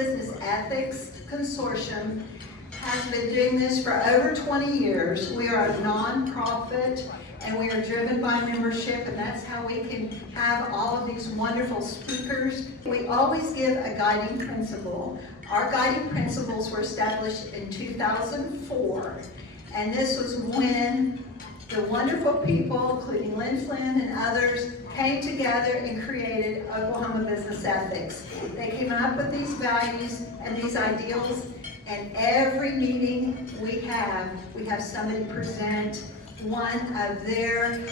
Business Ethics Consortium has been doing this for over 20 years. We are a nonprofit and we are driven by membership, and that's how we can have all of these wonderful speakers. We always give a guiding principle. Our guiding principles were established in 2004, and this was when the wonderful people, including Lynn Flynn and others, came together and created Oklahoma Business Ethics. They came up with these values and these ideals, and every meeting we have somebody present one of their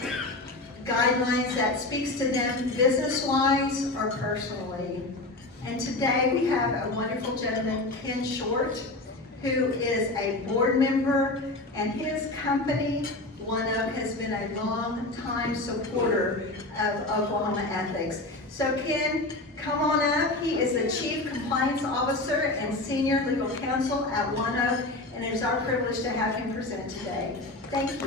guidelines that speaks to them business-wise or personally. And today we have a wonderful gentleman, Ken Short, who is a board member, and his company, OneOak, has been a long-time supporter of Oklahoma ethics. So Ken, come on up. He is the Chief Compliance Officer and Senior Legal Counsel at OneOak, and it is our privilege to have him present today. Thank you.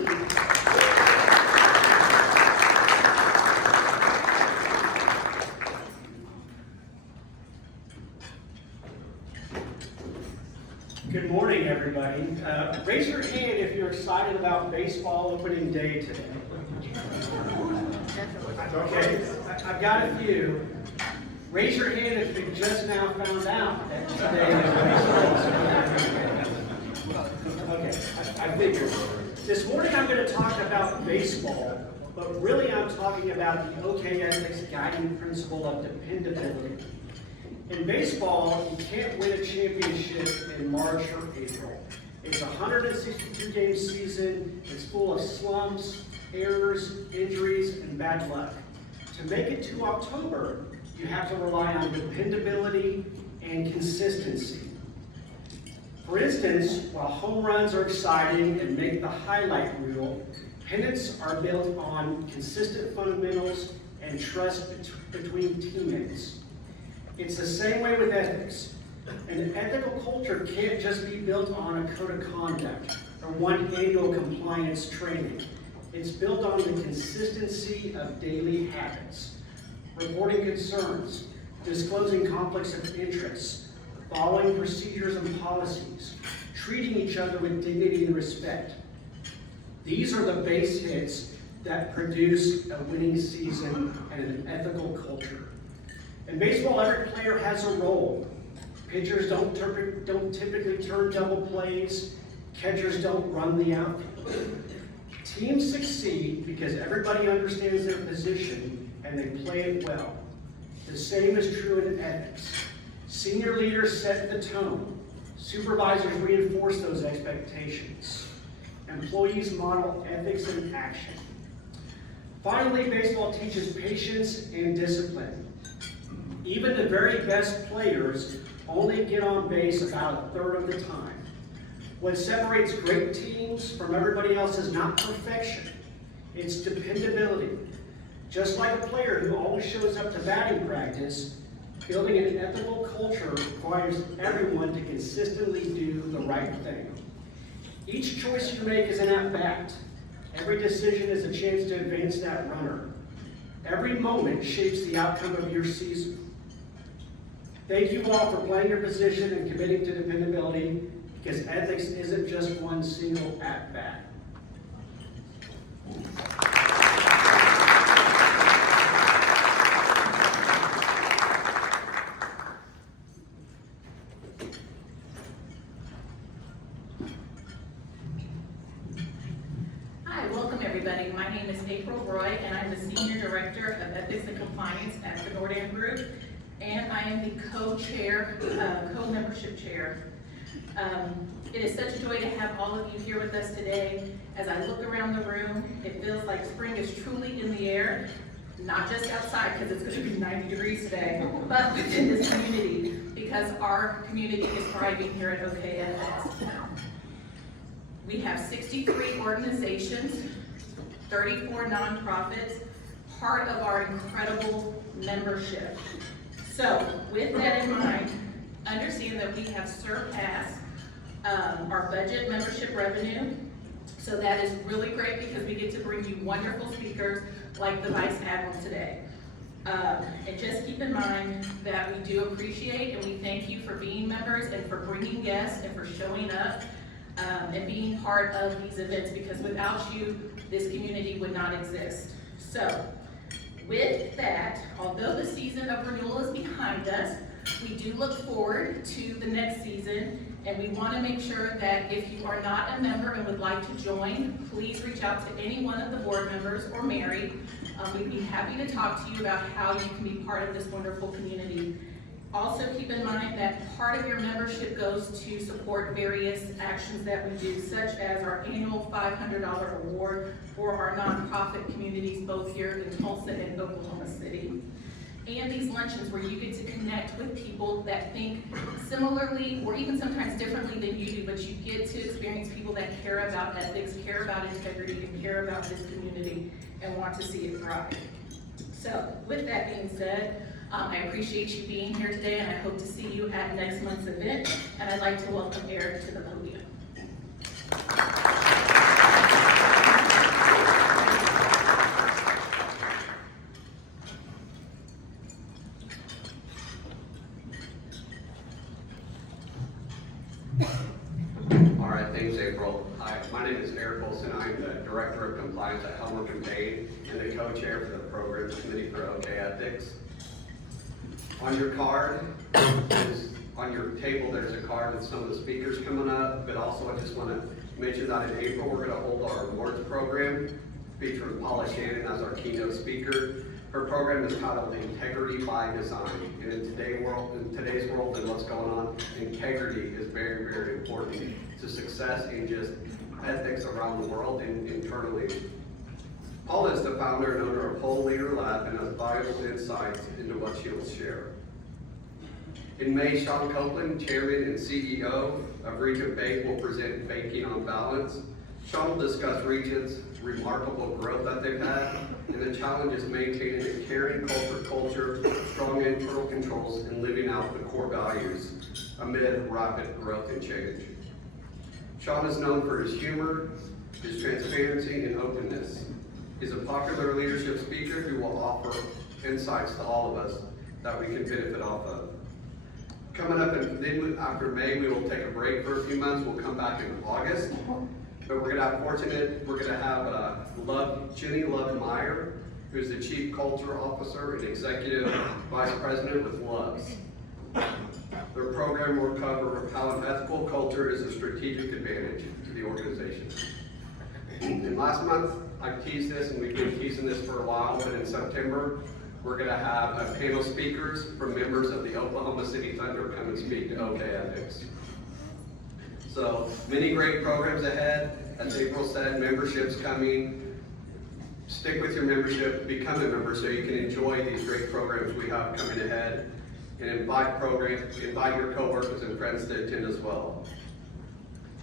Good morning, everybody. Raise your hand if you're excited about baseball opening day today. Okay, I've got a few. Raise your hand if you just now found out that today is baseball. Okay, I figured. This morning I'm going to talk about baseball, but really I'm talking about the OK Ethics guiding principle of dependability. In baseball, you can't win a championship in March or April. It's a 162-game season. It's full of slumps, errors, injuries, and bad luck. To make it to October, you have to rely on dependability and consistency. For instance, while home runs are exciting and make the highlight reel, pennants are built on consistent fundamentals and trust between teammates. It's the same way with ethics. An ethical culture can't just be built on a code of conduct or one annual compliance training. It's built on the consistency of daily habits, reporting concerns, disclosing conflicts of interest, following procedures and policies, treating each other with dignity and respect. These are the base hits that produce a winning season and an ethical culture. In baseball, every player has a role. Pitchers don't typically turn double plays. Catchers don't run the outfield. Teams succeed because everybody understands their position and they play it well. The same is true in ethics. Senior leaders set the tone. Supervisors reinforce those expectations. Employees model ethics in action. Finally, baseball teaches patience and discipline. Even the very best players only get on base about a third of the time. What separates great teams from everybody else is not perfection, it's dependability. Just like a player who always shows up to batting practice, building an ethical culture requires everyone to consistently do the right thing. Each choice you make is an at-bat. Every decision is a chance to advance that runner. Every moment shapes the outcome of your season. Thank you all for playing your position and committing to dependability, because ethics isn't just one single at-bat. Hi, welcome everybody. My name is April Roy, and I'm the Senior Director of Ethics and Compliance at the Nordam Group, and I am the co-chair, co-membership chair. It is such a joy to have all of you here with us today. As I look around the room, it feels like spring is truly in the air, not just outside because it's going to be 90 degrees today, but within this community, because our community is thriving here at OK Ethics. We have 63 organizations, 34 nonprofits, part of our incredible membership. So with that in mind, understand that we have surpassed our budget membership revenue. So that is really great because we get to bring you wonderful speakers like the Vice Admiral today. And just keep in mind that we do appreciate and we thank you for being members and for bringing guests and for showing up and being part of these events, because without you, this community would not exist. So, with that, although the season of renewal is behind us, we do look forward to the next season, and we want to make sure that if you are not a member and would like to join, please reach out to any one of the board members or Mary. We'd be happy to talk to you about how you can be part of this wonderful community. Also keep in mind that part of your membership goes to support various actions that we do, such as our annual $500 award for our nonprofit communities, both here in Tulsa and Oklahoma City. And these luncheons where you get to connect with people that think similarly or even sometimes differently than you do, but you get to experience people that care about ethics, care about integrity, and care about this community and want to see it thrive. So with that being said, I appreciate you being here today, and I hope to see you at next month's event. And I'd like to welcome Eric to the podium. All right, thanks, April. Hi, my name is Eric Olson. I'm the Director of Compliance at Helmer Campaign and the co-chair for the Programs Committee for OK Ethics. On your card, on your table, there's a card with some of the speakers coming up, but also I just want to mention that in April, we're going to hold our awards program featuring Paula Shannon as our keynote speaker. Her program is titled Integrity by Design. And in today's world and what's going on, integrity is very, very important to success in just ethics around the world and internally. Paula is the founder and owner of Whole Leader Lab and has valuable insights into what she will share. In May, Sean Copeland, Chairman and CEO of Region Bake, will present Baking on Balance. Sean will discuss Region's remarkable growth that they've had and the challenges maintaining a caring corporate culture, strong internal controls, and living out the core values amid rapid growth and change. Sean is known for his humor, his transparency, and openness. He's a popular leadership speaker who will offer insights to all of us that we can benefit off of. Coming up, and then after May, we will take a break for a few months. We'll come back in August. But we're going to have Jenny Love Meyer, who's the Chief Culture Officer and Executive Vice President with Loves. Their program will cover how an ethical culture is a strategic advantage to the organization. And last month, I teased this, and we've been teasing this for a while, but in September, we're going to have a panel of speakers from members of the Oklahoma City Thunder come and speak to OK Ethics. So many great programs ahead. As April said, membership's coming. Stick with your membership, become a member so you can enjoy these great programs we have coming ahead, and invite your coworkers and friends to attend as well.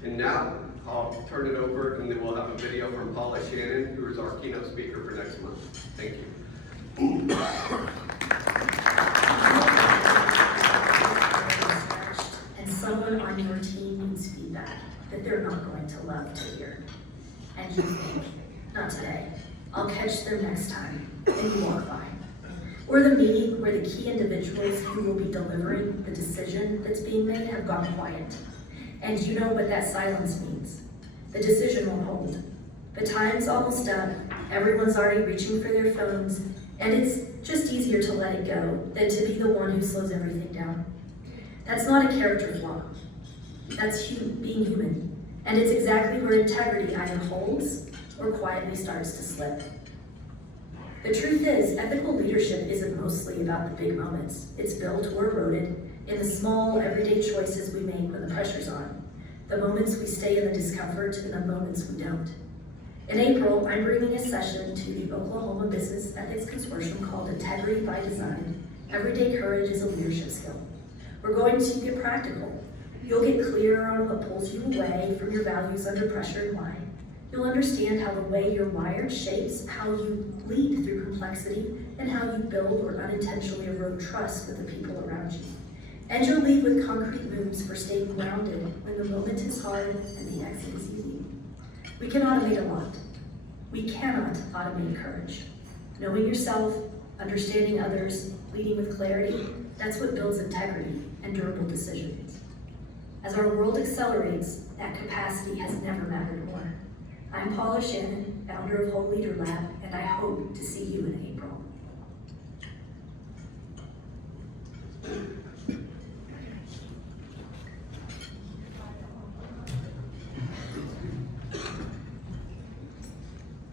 And now I'll turn it over, and then we'll have a video from Paula Shannon, who is our keynote speaker for next month. Thank you. And someone on your team needs feedback that they're not going to love to hear. And you think, not today, I'll catch them next time, and you walk by. Or the meeting where the key individuals who will be delivering the decision that's being made have gone quiet. And you know what that silence means. The decision won't hold. The time's almost up, everyone's already reaching for their phones, and it's just easier to let it go than to be the one who slows everything down. That's not a character flaw. That's being human. And it's exactly where integrity either holds or quietly starts to slip. The truth is, ethical leadership isn't mostly about the big moments. It's built or eroded in the small, everyday choices we make when the pressure's on, the moments we stay in the discomfort and the moments we don't. In April, I'm bringing a session to the Oklahoma Business Ethics Consortium called Integrity by Design. Everyday courage is a leadership skill. We're going to get practical. You'll get clear on what pulls you away from your values under pressure and why. You'll understand how the way you're wired shapes how you lead through complexity and how you build or unintentionally erode trust with the people around you. And you'll lead with concrete moves for staying grounded when the moment is hard and the exit is easy. We can automate a lot. We cannot automate courage. Knowing yourself, understanding others, leading with clarity, that's what builds integrity and durable decisions. As our world accelerates, that capacity has never mattered more. I'm Paula Shannon, founder of Whole Leader Lab, and I hope to see you in April.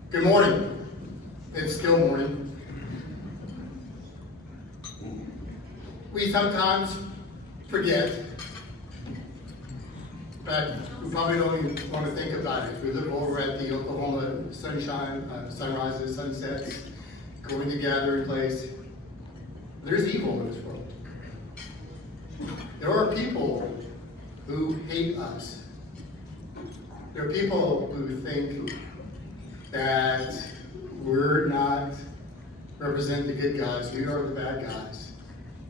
Good morning. It's still morning. We sometimes forget, but we probably don't even want to think about it. We look over at the Oklahoma sunshine, sunrises, sunsets, going to gathering place. There's evil in this world. There are people who hate us. There are people who think that we're not represent the good guys, we are the bad guys,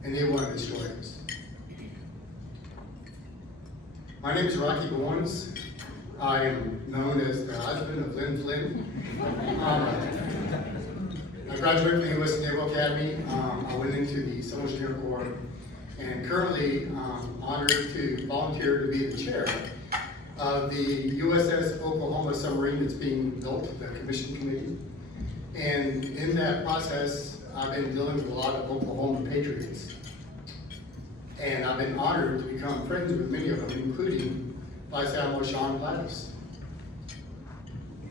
and they want to destroy us. My name is Rocky Bowens. I am known as the husband of Lynn Flynn. I graduated from the U.S. Naval Academy. I went into the Civil Engineer Corps, and currently honored to volunteer to be the chair of the USS Oklahoma submarine that's being built, the commission committee. And in that process, I've been dealing with a lot of Oklahoma patriots. And I've been honored to become friends with many of them, including Vice Admiral Sean Pybus.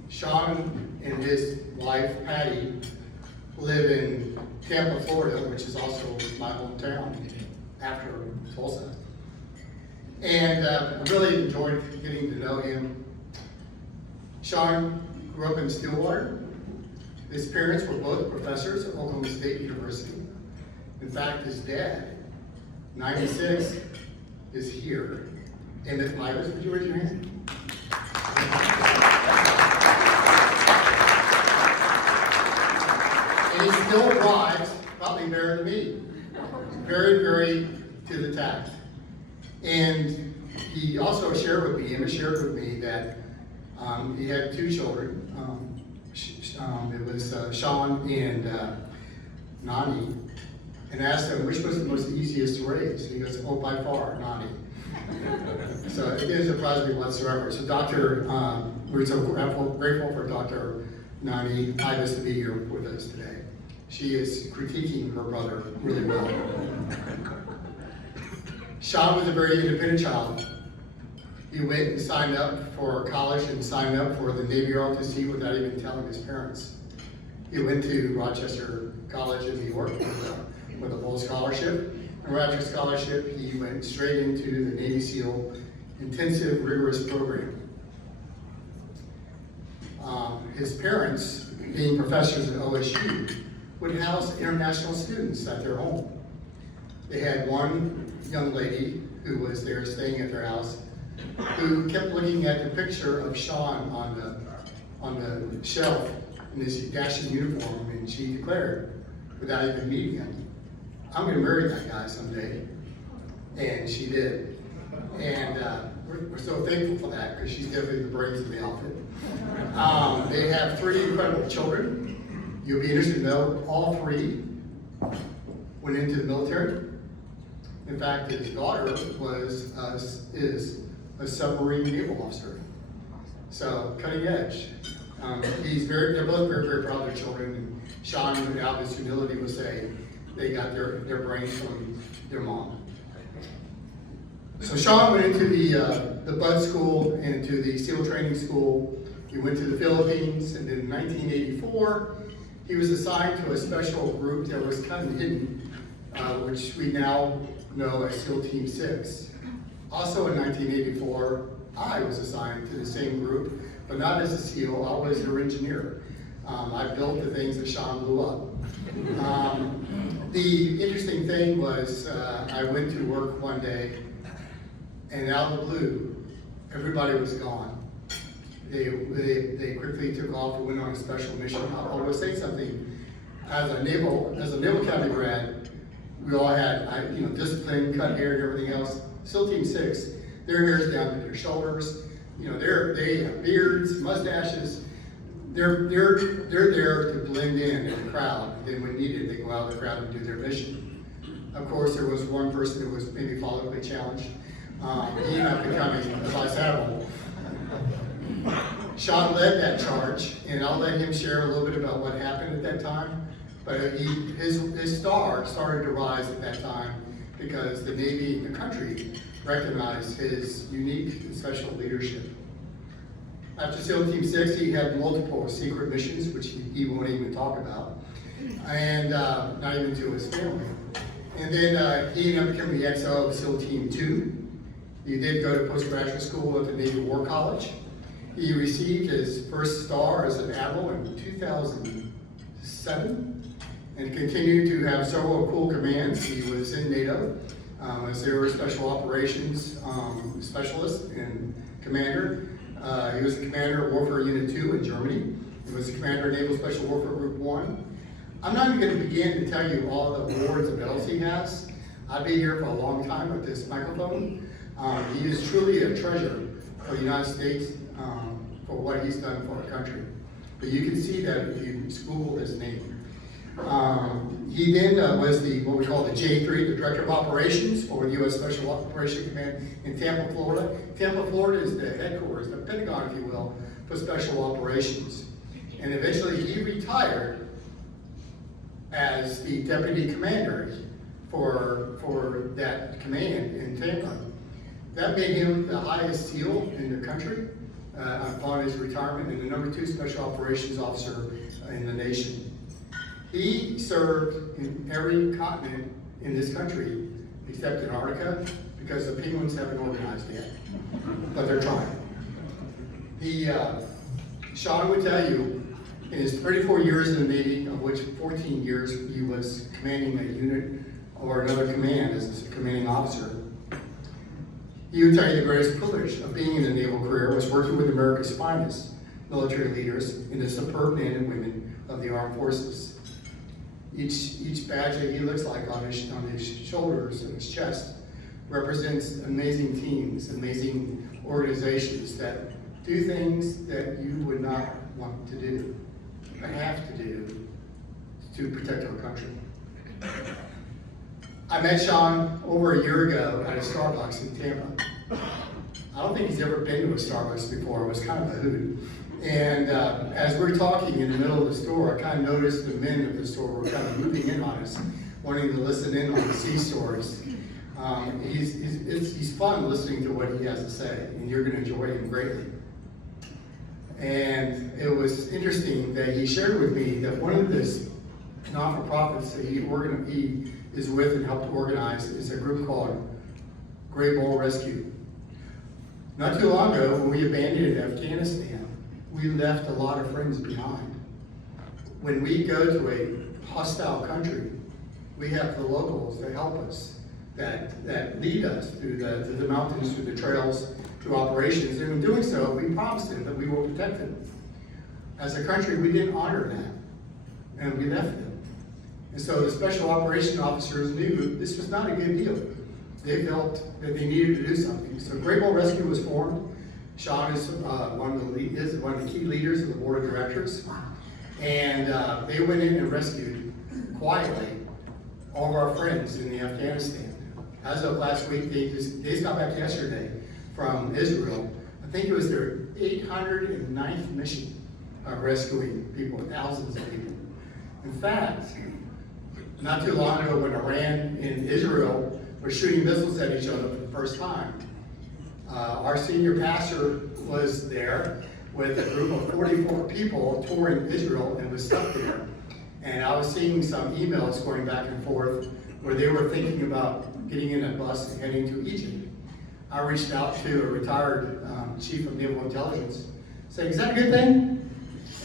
Sean and his wife, Patty, live in Tampa, Florida, which is also my hometown after Tulsa. And I really enjoyed getting to know him. Sean grew up in Stillwater. His parents were both professors at Oklahoma State University. In fact, his dad, 96, is here. And Ms. Pybus, would you raise your hand? And he still drives, probably better than me. Very, very to the tact. And he also shared with me, Emma shared with me that he had two children. It was Sean and Nani. And asked him which was the most easiest to raise. And he goes, oh, by far, Nani. So it didn't surprise me whatsoever. So we're so grateful for Dr. Nani Pybus to be here with us today. She is critiquing her brother really well. Sean was a very independent child. He went and signed up for college and signed up for the Navy ROTC without even telling his parents. He went to Rochester College in New York with a full scholarship. And right after scholarship, he went straight into the Navy SEAL intensive, rigorous program. His parents, being professors at OSU, would house international students at their home. They had one young lady who was there staying at their house who kept looking at the picture of Sean on the shelf in his dashing uniform, and she declared, without even meeting him, I'm going to marry that guy someday. And she did. And we're so thankful for that, because she's definitely the brains of the outfit. They have 3 incredible children. You'll be interested to know all 3 went into the military. In fact, his daughter is a submarine naval officer. So cutting edge. They're both very, very proud of their children. And Sean, without his humility, would say they got their brains from their mom. So Sean went into the Bud School and to the SEAL Training School. He went to the Philippines, and then in 1984, he was assigned to a special group that was kind of hidden, which we now know as SEAL Team 6. Also in 1984, I was assigned to the same group, but not as a SEAL, I was their engineer. I built the things that Sean blew up. The interesting thing was, I went to work one day, and out of the blue, everybody was gone. They quickly took off and went on a special mission. I will say something. As a Naval Academy grad, we all had discipline, cut hair, and everything else. SEAL Team 6, their hair's down to their shoulders. They have beards, mustaches. they're there to blend in the crowd. Then when needed, they go out of the crowd and do their mission. Of course, there was one person who was maybe follically challenged. He ended up becoming a vice admiral. Sean led that charge, and I'll let him share a little bit about what happened at that time. But his star started to rise at that time because the Navy and the country recognized his unique and special leadership. After SEAL Team 6, he had multiple secret missions, which he won't even talk about, and not even to his family. And then he ended up becoming the XO of SEAL Team 2. He did go to postgraduate school at the Navy War College. He received his first star as an admiral in 2007 and continued to have several cool commands. He was in NATO as their special operations specialist and commander. He was the commander of Warfare Unit 2 in Germany. He was the commander of Naval Special Warfare Group 1. I'm not even going to begin to tell you all the awards and medals he has. I'd be here for a long time with this microphone. He is truly a treasure for the United States for what he's done for our country. But you can see that if you Google his name. He then was what we call the J3, the Director of Operations for the U.S. Special Operations Command in Tampa, Florida. Tampa, Florida is the headquarters, the Pentagon, if you will, for Special Operations. And eventually he retired as the Deputy Commander for that command in Tampa. That made him the highest SEAL in the country upon his retirement and the #2 Special Operations Officer in the nation. He served in every continent in this country except Antarctica because the penguins haven't organized yet, but they're trying. Sean would tell you, in his 34 years in the Navy, of which 14 years he was commanding a unit or another command as a commanding officer, he would tell you the greatest privilege of being in the naval career was working with America's finest military leaders and the superb men and women of the armed forces. Each badge that he looks like on his shoulders and his chest represents amazing teams, amazing organizations that do things that you would not want to do, but have to do to protect our country. I met Sean over a year ago at a Starbucks in Tampa. I don't think he's ever been to a Starbucks before. It was kind of a hoot. And as we're talking in the middle of the store, I kind of noticed the men of the store were kind of moving in on us, wanting to listen in on the sea stories. He's fun listening to what he has to say, and you're going to enjoy him greatly. And it was interesting that he shared with me that one of the non-for-profits that he is with and helped organize is a group called Gray Bull Rescue. Not too long ago, when we abandoned Afghanistan, we left a lot of friends behind. When we go to a hostile country, we have the locals that help us, that lead us through the mountains, through the trails, through operations. And in doing so, we promised them that we will protect them. As a country, we didn't honor that, and we left them. And so the special operations officers knew this was not a good deal. They felt that they needed to do something. So Great Bull Rescue was formed. Sean is one of the key leaders of the board of directors. And they went in and rescued quietly all of our friends in Afghanistan. As of last week, they just got back yesterday from Israel. I think it was their 809th mission of rescuing people, thousands of people. In fact, not too long ago when Iran and Israel were shooting missiles at each other for the first time, our senior pastor was there with a group of 44 people touring Israel and was stuck there. And I was seeing some emails going back and forth where they were thinking about getting in a bus and heading to Egypt. I reached out to a retired chief of naval intelligence, saying, "Is that a good thing?"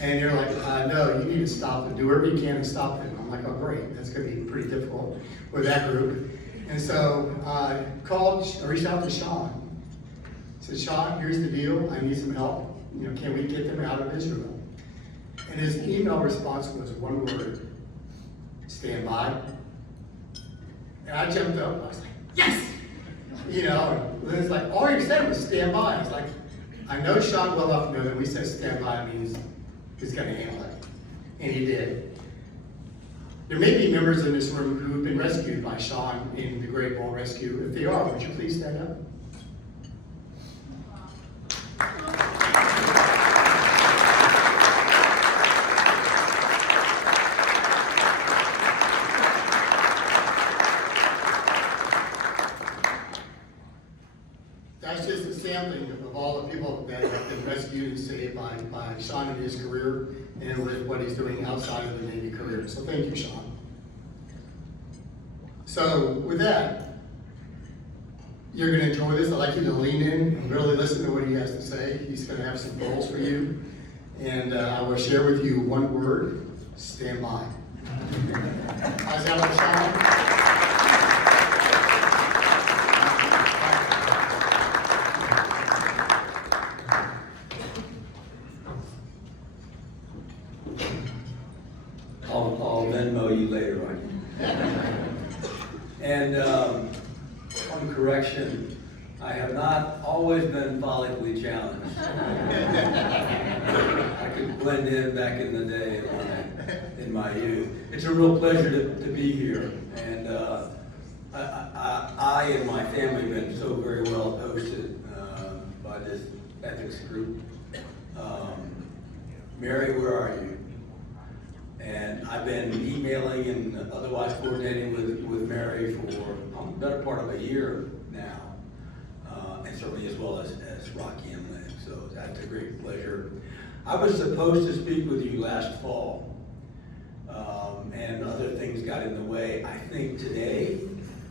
And they're like, "No, you need to stop and do whatever you can to stop them." I'm like, "Oh, great, that's going to be pretty difficult with that group." And so I reached out to Sean. I said, "Sean, here's the deal. I need some help. Can we get them out of Israel?" And his email response was one word: stand by. And I jumped up. I was like, "Yes!" And it's like, all you said was stand by. It's like, I know Sean well enough to know that we said stand by means who's gonna handle it. And he did. There may be members in this room who have been rescued by Sean in the Great Bull Rescue. If they are, would you please stand up? That's just a sampling of all the people that have been rescued and saved by Sean in his career and with what he's doing outside of the Navy career. So thank you, Sean. So with that, you're gonna enjoy this. I'd like you to lean in and really listen to what he has to say. He's gonna have some goals for you. And I will share with you one word: stand by. How's that one, Sean? I'll Venmo you later, Mike. And one correction, I have not always been follically challenged. I could blend in back in the day in my youth. It's a real pleasure to be here. And I and my family have been so very well hosted by this ethics group. Mary, where are you? And I've been emailing and otherwise coordinating with Mary for the better part of a year now, and certainly as well as Rocky and Lynn. So that's a great pleasure. I was supposed to speak with you last fall, and other things got in the way. I think today,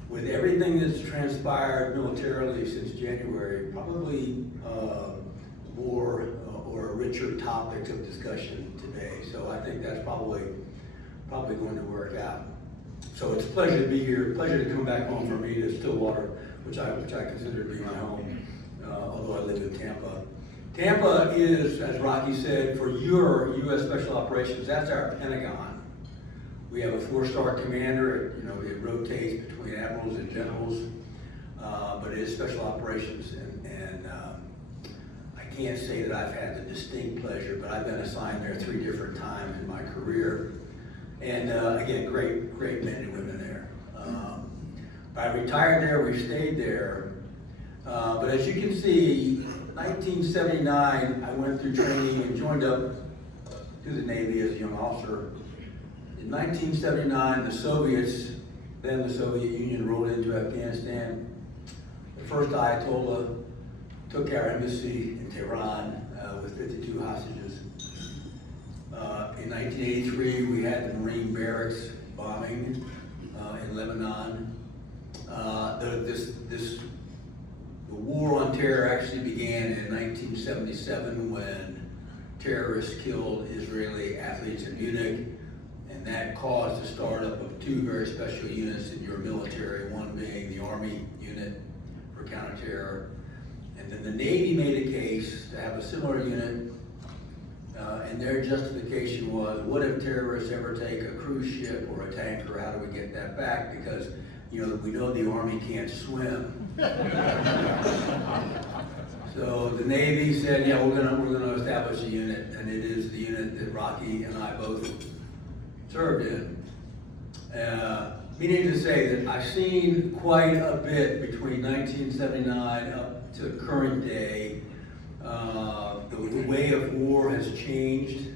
with everything that's transpired militarily since January, probably more or a richer topic of discussion today. So I think that's probably going to work out. So it's a pleasure to be here, pleasure to come back home for me to Stillwater, which I consider to be my home, although I live in Tampa. Tampa is, as Rocky said, for your U.S. Special Operations, that's our Pentagon. We have a 4-star commander. It rotates between admirals and generals, but it is Special Operations, and I can't say that I've had the distinct pleasure, but I've been assigned there 3 different times in my career. And again, great men and women there. I retired there, we stayed there. But as you can see, 1979, I went through training and joined up to the Navy as a young officer. In 1979, the Soviets, then the Soviet Union, rolled into Afghanistan. The first Ayatollah took our embassy in Tehran with 52 hostages. In 1983, we had the Marine barracks bombing in Lebanon. The war on terror actually began in 1977 when terrorists killed Israeli athletes in Munich, and that caused the startup of 2 very special units in your military, one being the Army unit for counterterror. And then the Navy made a case to have a similar unit, and their justification was, what if terrorists ever take a cruise ship or a tanker? How do we get that back? Because we know the Army can't swim. So the Navy said, yeah, we're gonna establish a unit, and it is the unit that Rocky and I both served in. Meaning to say that I've seen quite a bit between 1979 up to current day. The way of war has changed.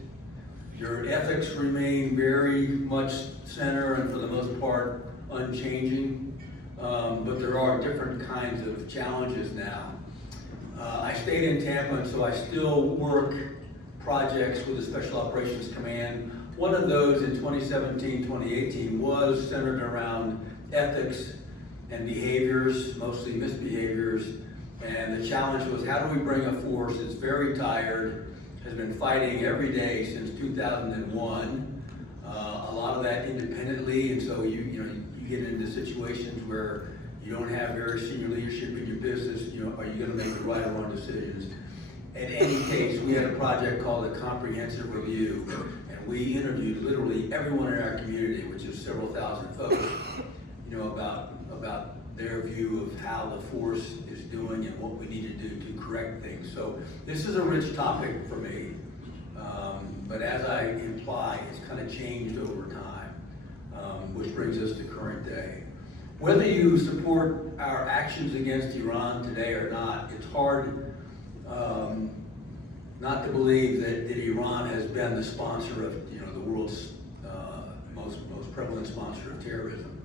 Your ethics remain very much center and for the most part unchanging, but there are different kinds of challenges now. I stayed in Tampa, and so I still work projects with the Special Operations Command. One of those in 2017, 2018 was centered around ethics and behaviors, mostly misbehaviors. And the challenge was, how do we bring a force that's very tired, has been fighting every day since 2001, a lot of that independently, and so you get into situations where you don't have very senior leadership in your business. Are you going to make the right or wrong decisions? In any case, we had a project called a comprehensive review, and we interviewed literally everyone in our community, which is several thousand folks, about their view of how the force is doing and what we need to do to correct things. So this is a rich topic for me. But as I imply, it's kind of changed over time, which brings us to current day. Whether you support our actions against Iran today or not, it's hard not to believe that Iran has been the sponsor of, the world's most prevalent sponsor of terrorism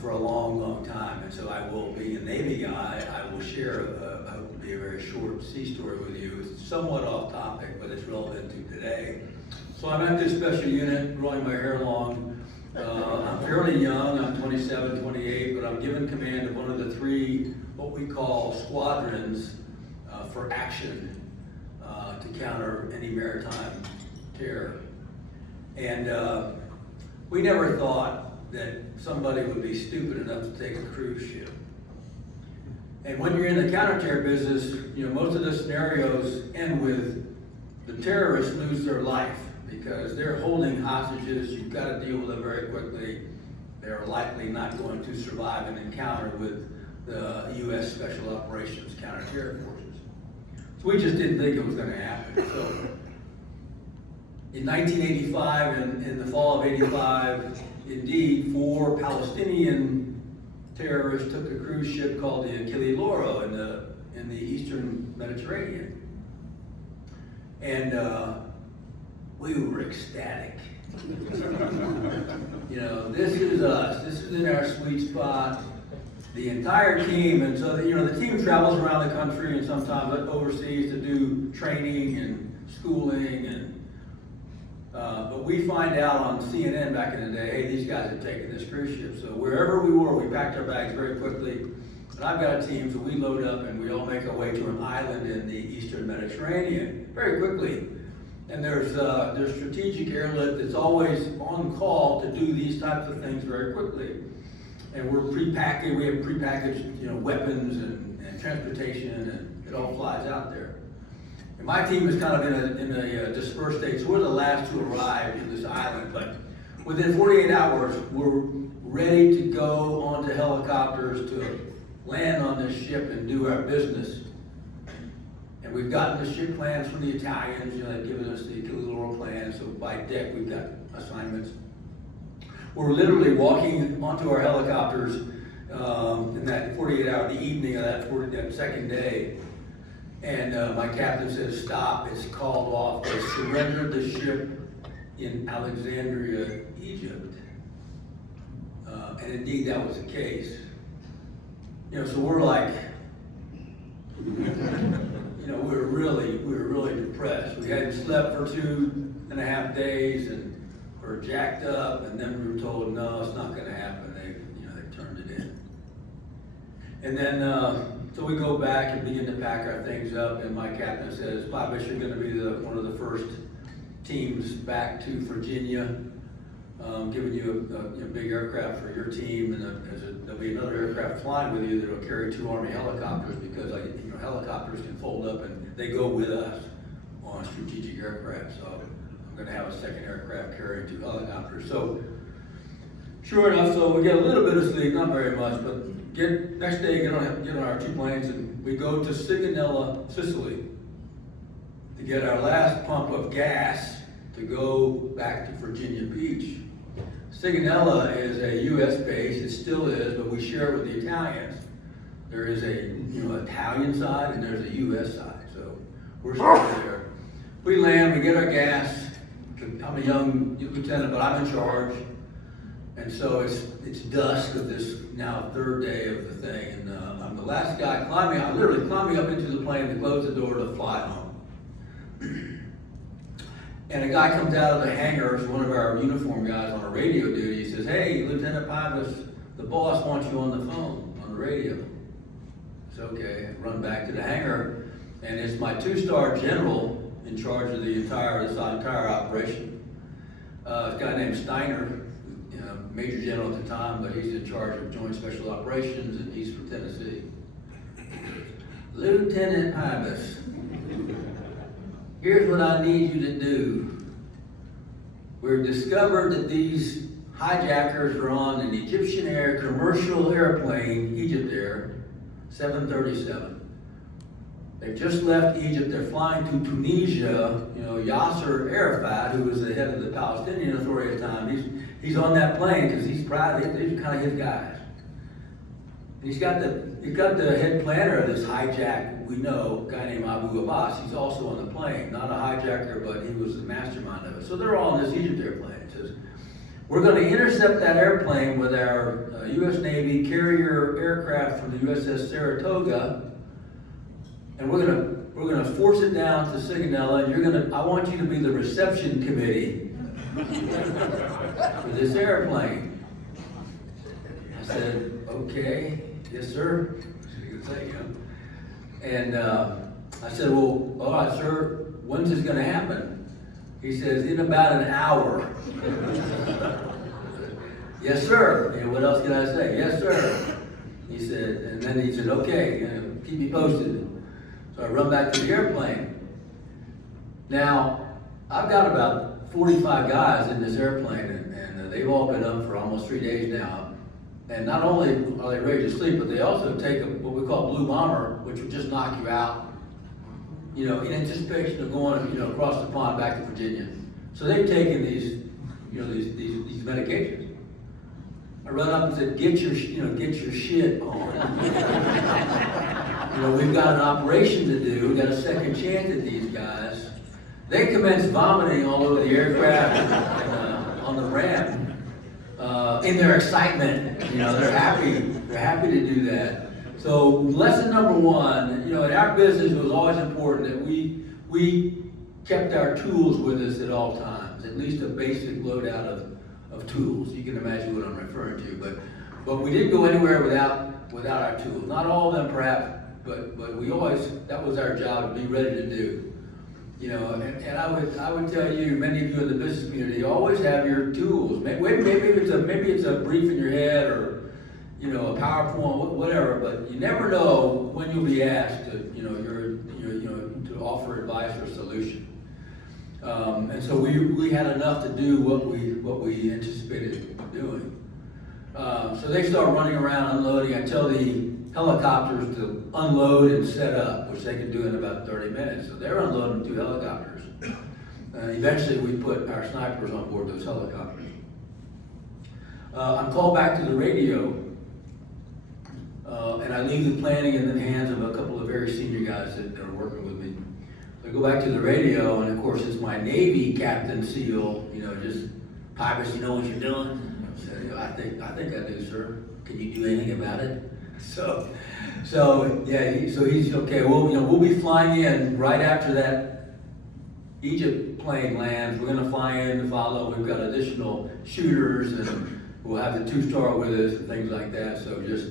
for a long, long time. And so I will be a Navy guy. I will share, I hope to be a very short sea story with you. It's somewhat off topic, but it's relevant to today. So I'm at this special unit, growing my hair long. I'm fairly young, I'm 27, 28, but I'm given command of one of the three, what we call squadrons for action to counter any maritime terror. And we never thought that somebody would be stupid enough to take a cruise ship. And when you're in the counter-terror business, most of the scenarios end with the terrorists lose their life because they're holding hostages. You've got to deal with them very quickly. They're likely not going to survive an encounter with the U.S. Special Operations Counter-Terror Forces. So we just didn't think it was going to happen. So in 1985, in the fall of 85, indeed, 4 Palestinian terrorists took a cruise ship called the Achille Lauro in the eastern Mediterranean. And we were ecstatic. This is us. This is in our sweet spot. The entire team, and so the team travels around the country and sometimes overseas to do training and schooling, and but we find out on CNN back in the day, hey, these guys have taken this cruise ship. So wherever we were, we packed our bags very quickly. And I've got a team, so we load up and we all make our way to an island in the eastern Mediterranean very quickly. And there's strategic airlift that's always on call to do these types of things very quickly. And we're prepackaged, we have prepackaged, weapons and transportation, and it all flies out there. And my team is kind of in a dispersed state, so we're the last to arrive in this island. But within 48 hours, we're ready to go onto helicopters to land on this ship and do our business. And we've gotten the ship plans from the Italians, they've given us the Achille Lauro plan, so by deck we've got assignments. We're literally walking onto our helicopters in that 48-hour, the evening of that second day. And my captain says, stop, it's called off. They surrendered the ship in Alexandria, Egypt. And indeed, that was the case. So we're like, we were really depressed. We hadn't slept for 2.5 days and were jacked up, and then we were told, no, it's not going to happen. They turned it in. And then, so we go back and begin to pack our things up, and my captain says, Pybus, you're going to be one of the first teams back to Virginia, giving you a big aircraft for your team, and there'll be another aircraft flying with you that'll carry 2 Army helicopters, because helicopters can fold up and they go with us on strategic aircraft. So I'm going to have a second aircraft carrying 2 helicopters. So sure enough, so we get a little bit of sleep, not very much, but next day get on our 2 planes, and we go to Sigonella, Sicily, to get our last pump of gas to go back to Virginia Beach. Sigonella is a U.S. base, it still is, but we share it with the Italians. There is a Italian side and there's a U.S. side, so we're still there. We land, we get our gas. I'm a young lieutenant, but I'm in charge. And so it's dusk of this now 3rd day of the thing, and I'm the last guy literally climbing up into the plane to close the door to fly home. And a guy comes out of the hangar, it's one of our uniform guys on a radio duty. He says, hey, Lieutenant Pybus, the boss wants you on the phone, on the radio. It's okay, I run back to the hangar, and it's my 2-star general in charge of this entire operation. A guy named Steiner, Major General at the time, but he's in charge of Joint Special Operations, and he's from Tennessee. Lieutenant Pybus, here's what I need you to do. We've discovered that these hijackers are on an Egyptian Air commercial airplane, Egypt Air, 737. They've just left Egypt, they're flying to Tunisia. You know, Yasser Arafat, who was the head of the Palestinian Authority at the time, he's on that plane because he's proud, these are kind of his guys. He's got the head planner of this hijack, we know, a guy named Abu Abbas. He's also on the plane, not a hijacker, but he was the mastermind of it. So they're all on this Egypt airplane. It says, we're going to intercept that airplane with our U.S. Navy carrier aircraft from the USS Saratoga, and we're gonna force it down to Sigonella, and I want you to be the reception committee for this airplane. I said, okay, yes, sir. That's a good thing, you know. And I said, well, all right, sir, when's this gonna happen? He says, in about an hour. Yes, sir. You know, what else can I say? Yes, sir. He said, and then he said, okay, you know, keep me posted. So I run back to the airplane. Now, I've got about 45 guys in this airplane, and they've all been up for almost 3 days now. And not only are they ready to sleep, but they also take what we call Blue Bomber, which will just knock you out, you know, in anticipation of going, you know, across the pond back to Virginia. So they've taken these, you know, these medications. I run up and said, get your shit on. You know, we've got an operation to do. We've got a second chance at these guys. They commenced vomiting all over the aircraft and, on the ramp in their excitement. You know, they're happy. They're happy to do that. So lesson number one, you know, in our business, it was always important that we kept our tools with us at all times, at least a basic loadout of tools. You can imagine what I'm referring to, but we didn't go anywhere without our tools. Not all of them, perhaps, but we always, that was our job to be ready to do. You know, and I would tell you, many of you in the business community, always have your tools. Maybe it's a brief in your head, or you know, a PowerPoint, whatever. But you never know when you'll be asked to, you know, to offer advice or solution. And so we had enough to do what we anticipated doing. So they start running around unloading. I tell the helicopters to unload and set up, which they can do in about 30 minutes. So they're unloading 2 helicopters. Eventually we put our snipers on board those helicopters. I'm called back to the radio, and I leave the planning in the hands of a couple of very senior guys that are working with me. I go back to the radio, and of course it's my Navy Captain SEAL, you know, just, Pybus, you know what you're doing? I said, I think I do, sir. Can you do anything about it? So yeah, he's okay. Well, you know, we'll be flying in right after that Egypt plane lands. We're gonna fly in to follow. We've got additional shooters, and we'll have the 2-star with us and things like that. So just,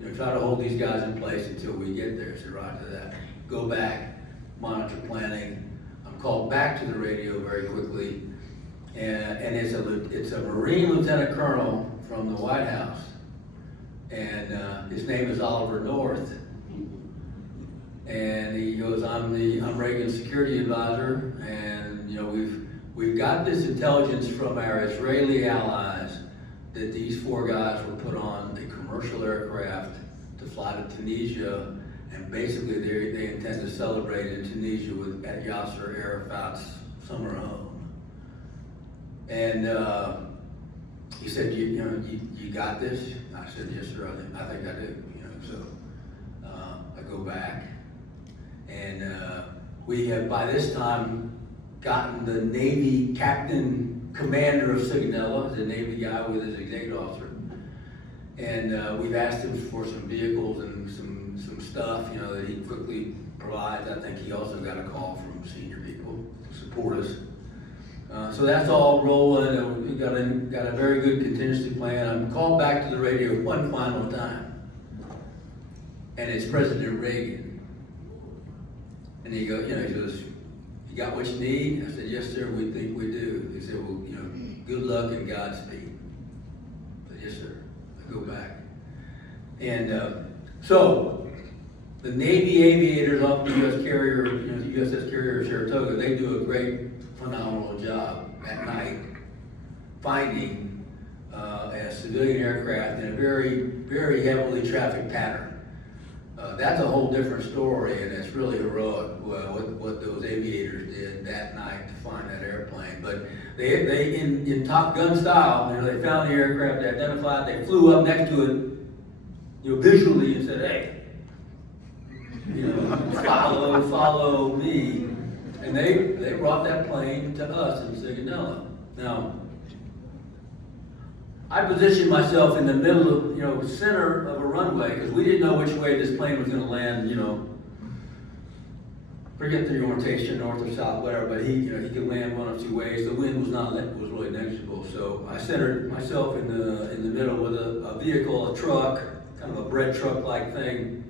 you know, try to hold these guys in place until we get there. So right to that. Go back. Monitor planning. I'm called back to the radio very quickly, and it's a Marine Lieutenant Colonel from the White House, and his name is Oliver North, and he goes, I'm Reagan's security advisor, and you know, we've got this intelligence from our Israeli allies that these 4 guys were put on a commercial aircraft to fly to Tunisia. And basically, they intend to celebrate in Tunisia at Yasser Arafat's summer home. And he said, you got this? I said, yes, sir. I think I do. You know, so I go back, and we have by this time gotten the Navy Captain Commander of Sigonella, the Navy guy with his executive officer, and we've asked him for some vehicles and some stuff, you know, that he quickly provides. I think he also got a call from senior people to support us. So that's all rolling, and we've got a very good contingency plan. I'm called back to the radio one final time, and it's President Reagan. And he goes, you got what you need? I said, yes, sir, we think we do. He said, well, you know, good luck and Godspeed. I said, yes, sir. I go back. And so, the Navy aviators off the U.S. carrier, you know, the USS carrier Saratoga, they do a great, phenomenal job at night finding a civilian aircraft in a very, very heavily trafficked pattern. That's a whole different story, and it's really heroic, what those aviators did that night to find that airplane. But they in Top Gun style, they found the aircraft, they identified, they flew up next to it, visually and said, hey, follow me. And they brought that plane to us in Sigonella. Now, I positioned myself in the middle of, center of a runway, because we didn't know which way this plane was gonna land, forget the orientation, north or south, whatever, but he could land one of two ways. The wind was really negligible, so I centered myself in the middle with a vehicle, a truck, kind of a bread truck-like thing.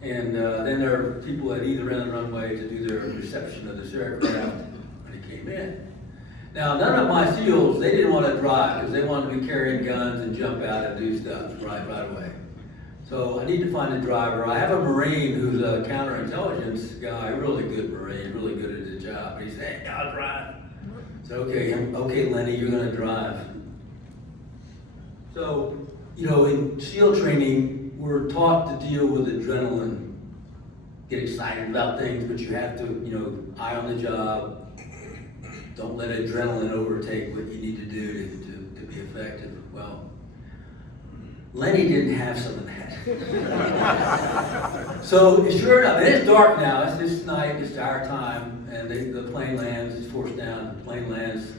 And then there are people at either end of the runway to do their reception of this aircraft when it came in. Now, none of my SEALs, they didn't want to drive because they wanted to be carrying guns and jump out and do stuff right away. So I need to find a driver. I have a Marine who's a counterintelligence guy, really good Marine, really good at his job. He said, hey, I'll drive. So, okay, Lenny, you're going to drive. So, in SEAL training, we're taught to deal with adrenaline, get excited about things, but you have to, eye on the job. Don't let adrenaline overtake what you need to do to be effective. Well, Lenny didn't have some of that. So sure enough, and it's dark now. It's this night, it's our time, and the plane lands, it's forced down, the plane lands.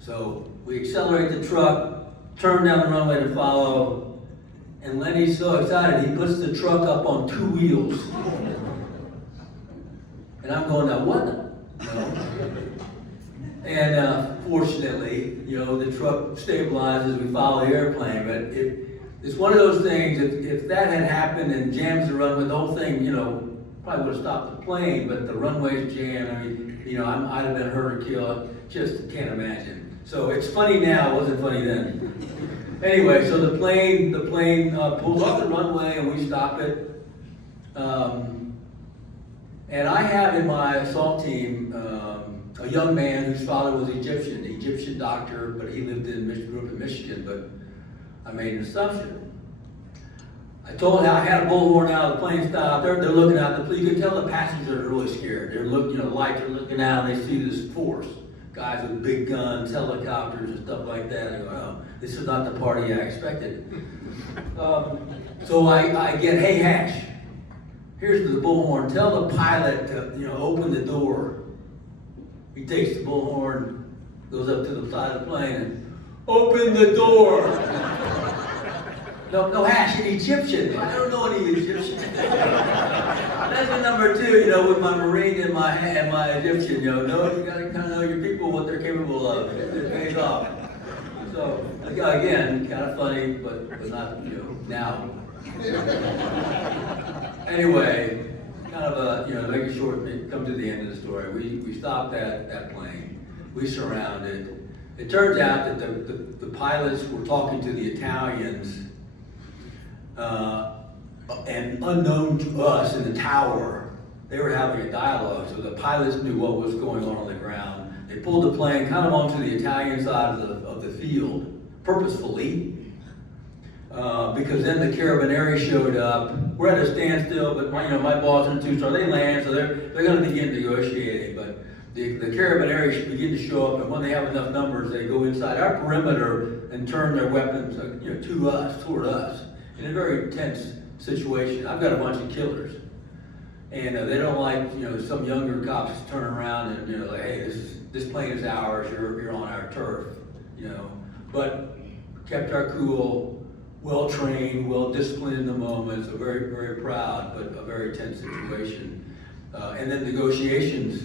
So we accelerate the truck, turn down the runway to follow, and Lenny's so excited, he puts the truck up on 2 wheels. And I'm going, now what? And fortunately, the truck stabilizes, we follow the airplane, but it's one of those things, if that had happened and jams the runway, the whole thing, probably would have stopped the plane, but the runway's jammed, I might have been hurt or killed, just can't imagine. So it's funny now, it wasn't funny then. Anyway, so the plane pulls off the runway and we stop it. And I have in my assault team, a young man whose father was Egyptian doctor, but he grew up in Michigan, but I made an assumption. I told him I had a bullhorn out, the plane stopped, they're looking out, you can tell the passengers are really scared. They're looking, the lights are looking out and they see this force. Guys with big guns, helicopters and stuff like that. I go, oh, this is not the party I expected. So I get, hey Hash, here's the bullhorn, tell the pilot to open the door. He takes the bullhorn, goes up to the side of the plane and open the door. No, Hash, in Egyptian. I don't know any Egyptian. That's the number 2, with my Marine and my Egyptian, you gotta kind of know your people, what they're capable of. It pays off. So, again, kind of funny, but not, now. Anyway, kind of to make it short, come to the end of the story. We stopped that plane. We surrounded. It turns out that the pilots were talking to the Italians, and unknown to us in the tower, they were having a dialogue. So the pilots knew what was going on the ground. They pulled the plane kind of onto the Italian side of the field, purposefully, because then the Carabinieri showed up. We're at a standstill, but my boss and 2-star, they land, so they're going to begin negotiating. But the Carabinieri begin to show up, and when they have enough numbers, they go inside our perimeter and turn their weapons, toward us, in a very tense situation. I've got a bunch of killers, and they don't like some younger cops turn around and like, hey, this plane is ours. You're on our turf, But kept our cool, well trained, well disciplined in the moment. So very, very proud, but a very tense situation. And then negotiations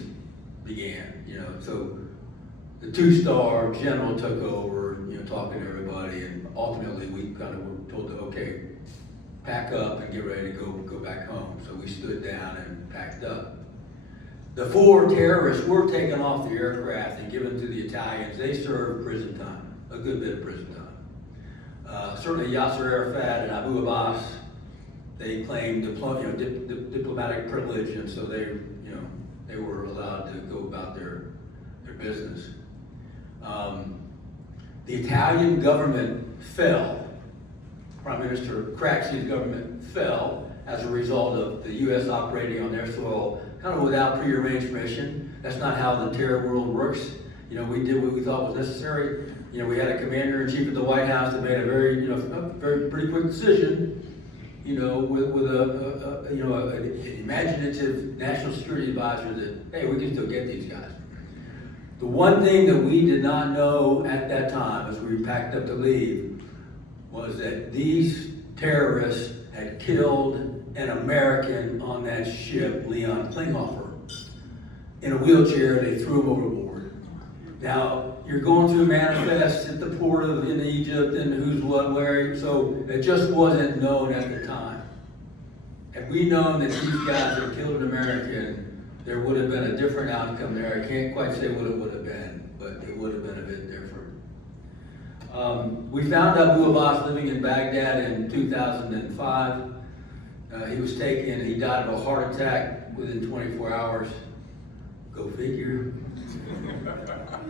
began. So the 2-star general took over, talking to everybody, and ultimately we kind of were told to pack up and get ready to go back home. So we stood down and packed up. The 4 terrorists were taken off the aircraft and given to the Italians. They served prison time, a good bit of prison time. Certainly Yasser Arafat and Abu Abbas, they claimed diplomatic privilege, and so they were allowed to go about their business. The Italian government fell. Prime Minister Craxi's government fell, as a result of the U.S. operating on their soil, kind of without prearranged permission. That's not how the terror world works. You know, we did what we thought was necessary. You know, we had a commander-in-chief at the White House that made a very, pretty quick decision, you know, with an imaginative national security advisor that, hey, we can still get these guys. The one thing that we did not know at that time, as we packed up to leave, was that these terrorists had killed an American on that ship, Leon Klinghoffer. In a wheelchair, they threw him overboard. Now, you're going through a manifest at the port in Egypt and who's what, where, so it just wasn't known at the time. Had we known that these guys had killed an American, there would have been a different outcome there. I can't quite say what it would have been, but it would have been a bit different. We found Abu Abbas living in Baghdad in 2005. He was taken, he died of a heart attack within 24 hours. Go figure.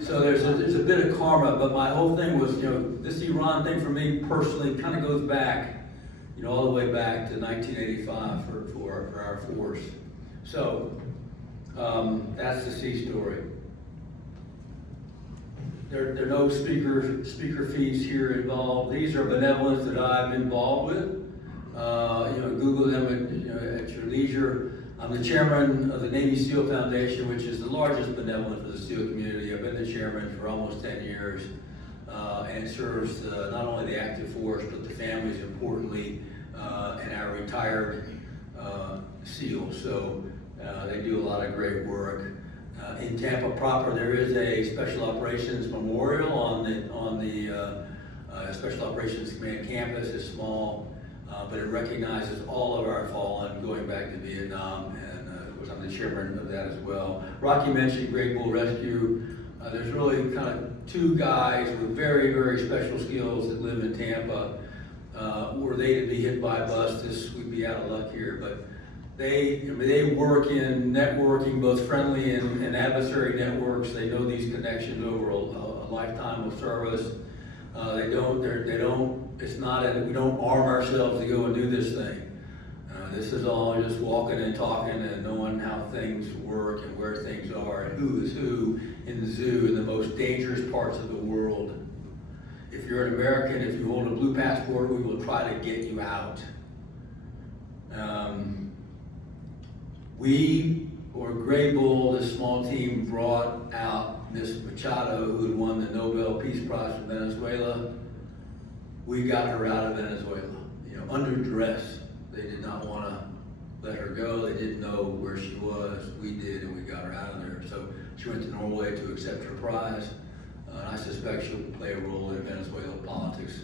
So there's a bit of karma, but my whole thing was, this Iran thing for me personally kind of goes back, all the way back to 1985 for our force. So that's the sea story. There are no speaker fees here involved. These are benevolence that I'm involved with. Google them at your leisure. I'm the chairman of the Navy SEAL Foundation, which is the largest benevolent for the SEAL community. I've been the chairman for almost 10 years, and it serves not only the active force, but the families, importantly, and our retired SEALs. So they do a lot of great work. In Tampa proper, there is a Special Operations Memorial on the Special Operations Command campus. It's small. But it recognizes all of our fallen going back to Vietnam, and of course I'm the chairman of that as well. Rocky mentioned Great Bull Rescue. There's really kind of two guys with very, very special skills that live in Tampa. Were they to be hit by a bus, we'd be out of luck here. But they work in networking, both friendly and adversary networks. They know these connections over a lifetime of service. We don't arm ourselves to go and do this thing. This is all just walking and talking and knowing how things work and where things are and who is who in the zoo in the most dangerous parts of the world. If you're an American, if you hold a blue passport, we will try to get you out. Grey Bull, this small team, brought out Miss Machado, who had won the Nobel Peace Prize from Venezuela. We got her out of Venezuela, under duress. They did not want to let her go. They didn't know where she was. We did, and we got her out of there. So she went to Norway to accept her prize. And I suspect she'll play a role in Venezuelan politics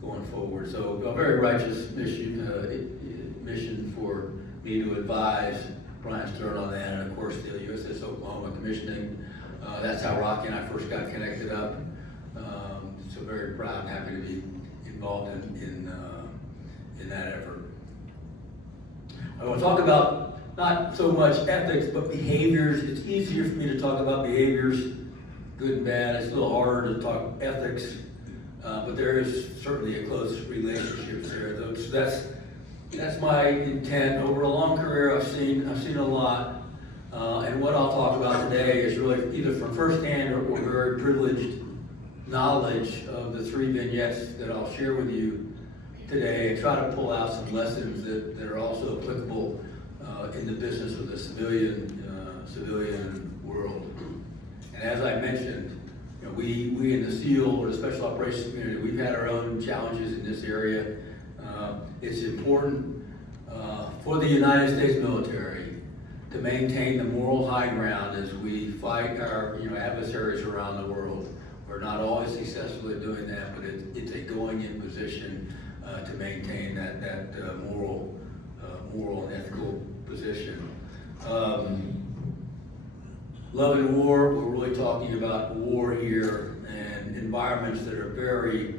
going forward. So a very righteous mission for me to advise Brian Stern on that, and of course the USS Oklahoma commissioning. That's how Rocky and I first got connected up. So very proud and happy to be involved in that effort. I want to talk about not so much ethics, but behaviors. It's easier for me to talk about behaviors, good and bad. It's a little harder to talk ethics, but there is certainly a close relationship there. So that's my intent. Over a long career, I've seen a lot, and what I'll talk about today is really either from firsthand or very privileged knowledge of the three vignettes that I'll share with you today, and try to pull out some lessons that are also applicable in the business of the civilian world. And as I mentioned, we in the SEAL or the Special Operations community, we've had our own challenges in this area. It's important for the United States military to maintain the moral high ground as we fight our adversaries around the world. We're not always successful at doing that, but it's a going-in position to maintain that moral and ethical position. Love and war, we're really talking about war here and environments that are very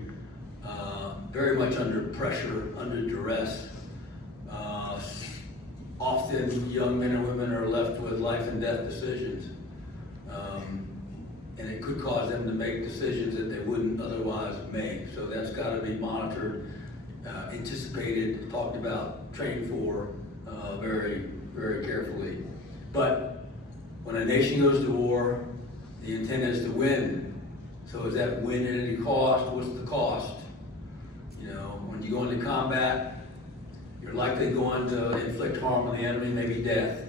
much under pressure, under duress. Often young men and women are left with life and death decisions. And it could cause them to make decisions that they wouldn't otherwise make. So that's got to be monitored anticipated, talked about, trained for very, very carefully. But when a nation goes to war, the intent is to win. So is that win at any cost? What's the cost? You know, when you go into combat, you're likely going to inflict harm on the enemy, maybe death.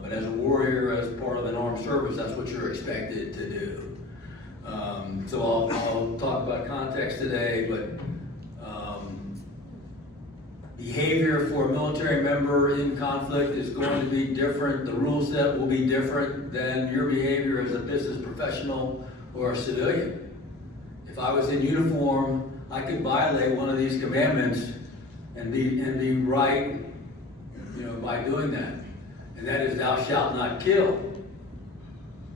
But as a warrior, as part of an armed service, that's what you're expected to do. So I'll talk about context today, but behavior for a military member in conflict is going to be different. The rule set will be different than your behavior as a business professional or a civilian. If I was in uniform, I could violate one of these commandments and be right, you know, by doing that. And that is, thou shalt not kill.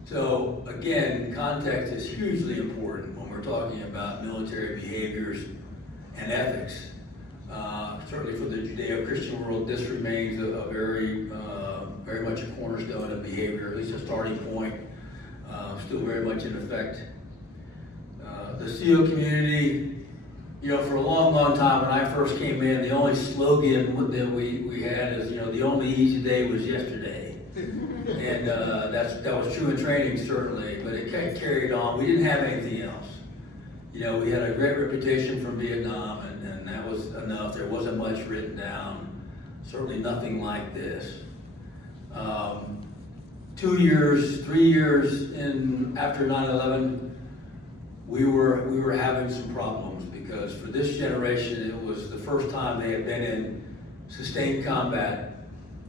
So again, context is hugely important when we're talking about military behaviors and ethics. Certainly for the Judeo-Christian world, this remains a very, very much a cornerstone of behavior, at least a starting point, still very much in effect. The SEAL community, you know, for a long, long time when I first came in, the only slogan that we had is, you know, the only easy day was yesterday. And that was true in training, certainly, but it carried on. We didn't have anything else. You know, we had a great reputation from Vietnam, and that was enough. There wasn't much written down, certainly nothing like this. 2 years, 3 years after 9/11, we were having some problems, because for this generation, it was the first time they had been in sustained combat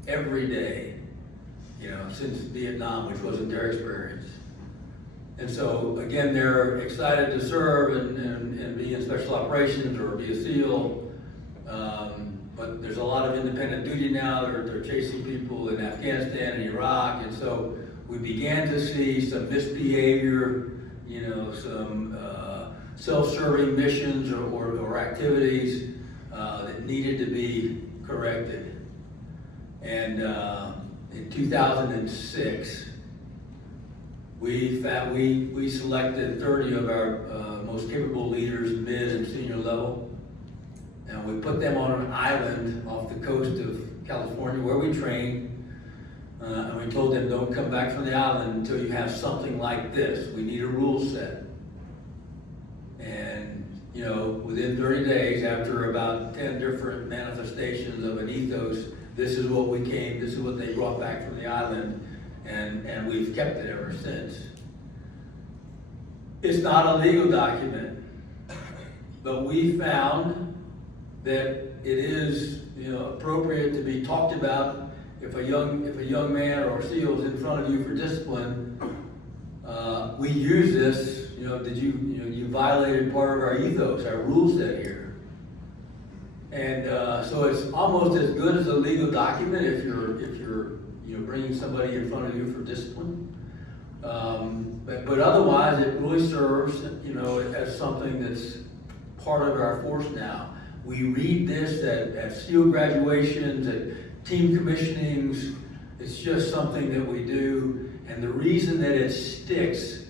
every day, you know, since Vietnam, which wasn't their experience. And so, again, they're excited to serve and be in special operations or be a SEAL, but there's a lot of independent duty now. They're chasing people in Afghanistan and Iraq, and so we began to see some misbehavior, you know, some self-serving missions or activities that needed to be corrected. And in 2006, we selected 30 of our most capable leaders, mid and senior level, and we put them on an island off the coast of California where we trained, and we told them, don't come back from the island until you have something like this. We need a rule set. And, you know, within 30 days, after about 10 different manifestations of an ethos, this is what this is what they brought back from the island, and we've kept it ever since. It's not a legal document, but we found that it is, you know, appropriate to be talked about if a young man or SEAL is in front of you for discipline. We use this, you know, you violated part of our ethos, our rule set here. And so it's almost as good as a legal document if you're you know, bringing somebody in front of you for discipline. But otherwise, it really serves, you know, as something that's part of our force now. We read this at SEAL graduations, at team commissionings. It's just something that we do. And the reason that it sticks,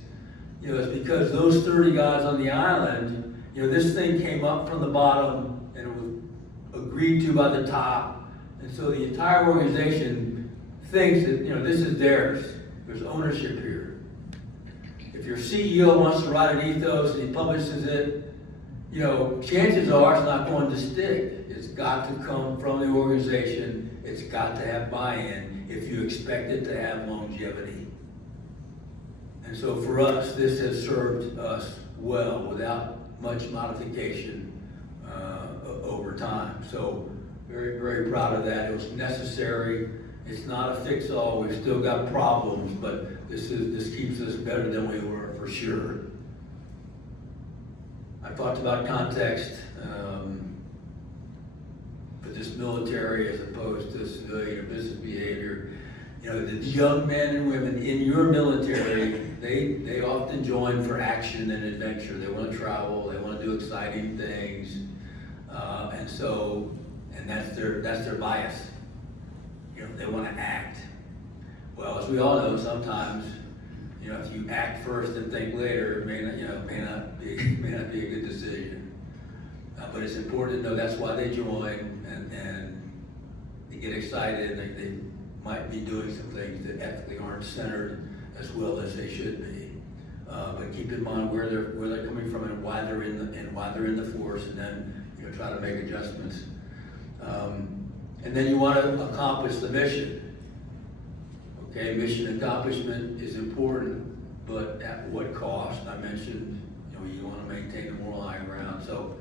you know, is because those 30 guys on the island, you know, this thing came up from the bottom and it was agreed to by the top. And so the entire organization thinks that, you know, this is theirs. There's ownership here. If your CEO wants to write an ethos and he publishes it, you know, chances are it's not going to stick. It's got to come from the organization. It's got to have buy-in if you expect it to have longevity. And so for us, this has served us well without much modification over time. So very, very proud of that. It was necessary. It's not a fix-all. We've still got problems, but this keeps us better than we were for sure. I talked about context for this military as opposed to civilian or business behavior. You know, the young men and women in your military, they often join for action and adventure. They want to travel. They want to do exciting things, and that's their bias. You know, they want to act. Well, as we all know, sometimes, you know, if you act first and think later, it may not be a good decision. But it's important to know that's why they join, and they get excited, and they might be doing some things that ethically aren't centered as well as they should be. But keep in mind where they're coming from and why they're in the force, and then try to make adjustments. And then you want to accomplish the mission. Okay, mission accomplishment is important, but at what cost? I mentioned, you want to maintain the moral high ground. So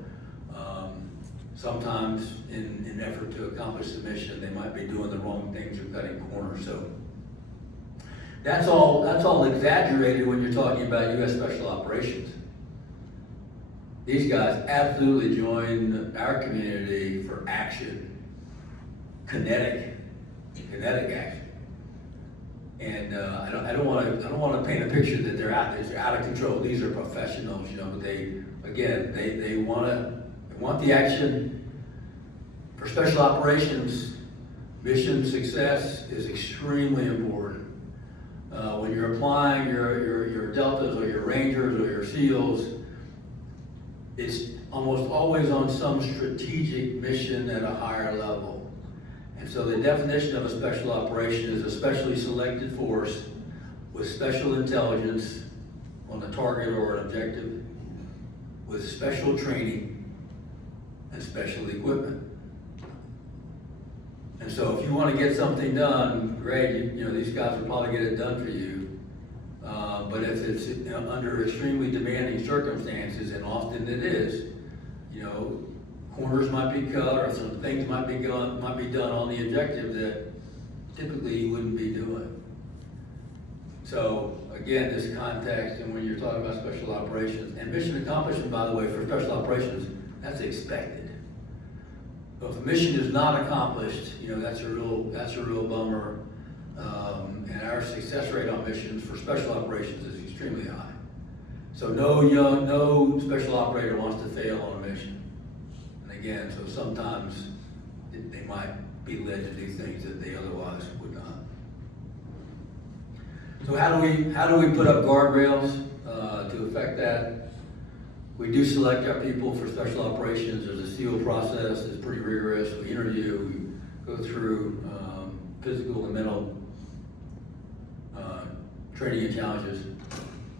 sometimes in an effort to accomplish the mission, they might be doing the wrong things or cutting corners. So that's all exaggerated when you're talking about U.S. Special Operations. These guys absolutely join our community for action, kinetic action. And I don't want to paint a picture that they're out of control. These are professionals, but they want the action. For special operations, mission success is extremely important. When you're applying your Deltas or your Rangers or your SEALs, it's almost always on some strategic mission at a higher level. And so the definition of a special operation is a specially selected force with special intelligence on a target or an objective, with special training and special equipment. And so if you want to get something done, great, these guys will probably get it done for you. But if it's under extremely demanding circumstances, and often it is, corners might be cut or some things might be done on the objective that typically you wouldn't be doing. So again, this context, and when you're talking about special operations and mission accomplishment, by the way, for special operations, that's expected. But if a mission is not accomplished, that's a real bummer. And our success rate on missions for special operations is extremely high. So no special operator wants to fail on a mission. And again, so sometimes they might be led to do things that they otherwise would not. So how do we put up guardrails to affect that? We do select our people for special operations. There's a SEAL process that's pretty rigorous. We interview, we go through physical and mental training and challenges.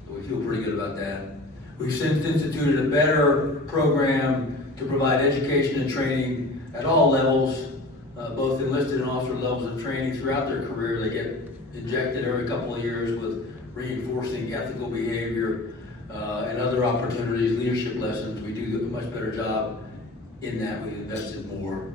So we feel pretty good about that. We've since instituted a better program to provide education and training at all levels, both enlisted and officer levels of training throughout their career. They get injected every couple of years with reinforcing ethical behavior and other opportunities, leadership lessons. We do a much better job in that. We've invested more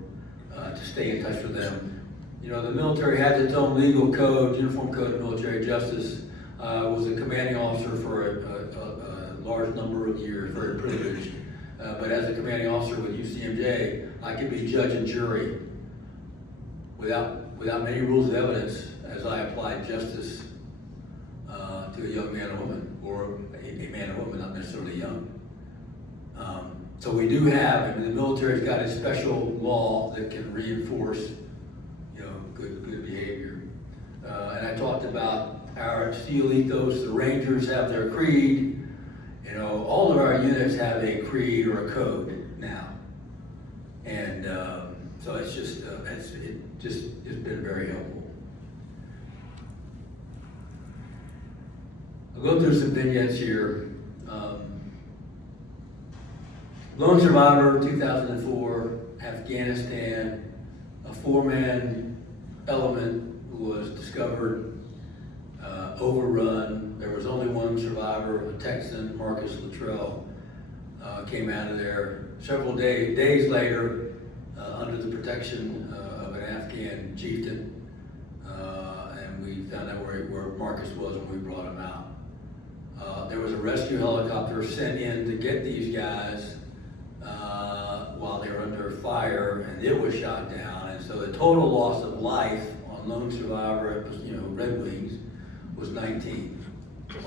to stay in touch with them. The military has its own legal code, Uniform Code of Military Justice. Was a commanding officer for a large number of years, very privileged. But as a commanding officer with UCMJ, I could be judge and jury without many rules of evidence as I applied justice to a young man or woman, or a man or woman, not necessarily young. So we do have, the military's got a special law that can reinforce, good behavior. And I talked about our SEAL ethos. The Rangers have their creed. All of our units have a creed or a code now. And so it's been very helpful. I'll go through some vignettes here. Lone Survivor, 2004, Afghanistan, a 4-man element was discovered, overrun. There was only one survivor, a Texan, Marcus Luttrell, came out of there several days later under the protection of an Afghan chieftain, and we found out where Marcus was when we brought him out. There was a rescue helicopter sent in to get these guys while they were under fire, and it was shot down. And so the total loss of life on Lone Survivor, Red Wings, was 19.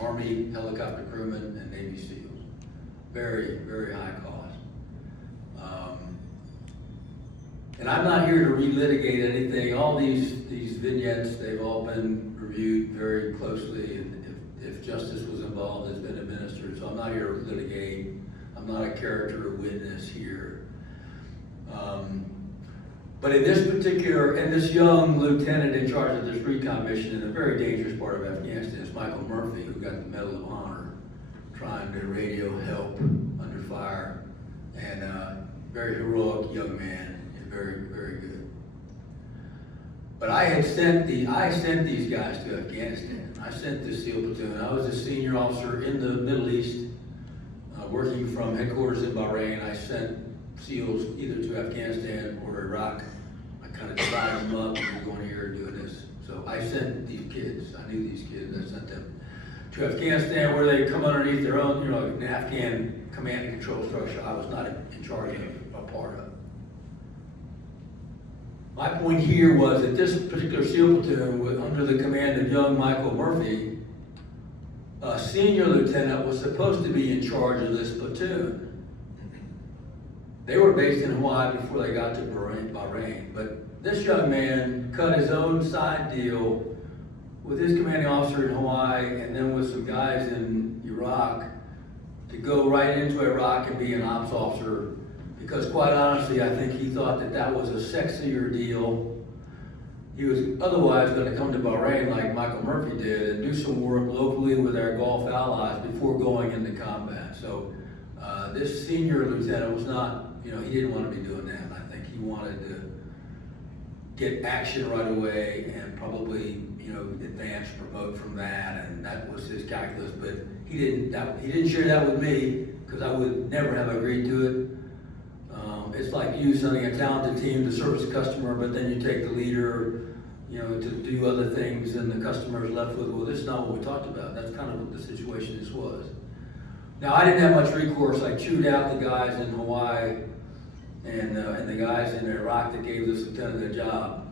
Army helicopter crewmen and Navy SEALs. Very, very high cost. And I'm not here to relitigate anything. All these vignettes, they've all been reviewed very closely, and if justice was involved, it's been administered. So I'm not here to litigate. I'm not a character or witness here. But in this particular, and this young lieutenant in charge of this recon mission in a very dangerous part of Afghanistan is Michael Murphy, who got the Medal of Honor, trying to radio help under fire, and very heroic young man, and very, very good. But I sent these guys to Afghanistan. I sent this SEAL platoon. I was a senior officer in the Middle East, working from headquarters in Bahrain. I sent SEALs either to Afghanistan or Iraq. I kind of divided them up, and we're going here and doing this. So I sent these kids, I knew these kids, I sent them to Afghanistan where they come underneath their own, an Afghan command and control structure I was not in charge of, a part of. My point here was that this particular SEAL platoon, under the command of young Michael Murphy, a senior lieutenant was supposed to be in charge of this platoon. They were based in Hawaii before they got to Bahrain, but this young man cut his own side deal with his commanding officer in Hawaii and then with some guys in Iraq to go right into Iraq and be an ops officer, because quite honestly, I think he thought that that was a sexier deal. He was otherwise going to come to Bahrain like Michael Murphy did and do some work locally with our Gulf allies before going into combat. So this senior lieutenant was not, he didn't want to be doing that. I think he wanted to get action right away and probably, advance, promote from that, and that was his calculus. But he didn't share that with me, because I would never have agreed to it. It's like you sending a talented team to service a customer, but then you take the leader, to do other things, and the customer is left with, well, this is not what we talked about. That's kind of what the situation this was. Now, I didn't have much recourse. I chewed out the guys in Hawaii and the guys in Iraq that gave this lieutenant the job,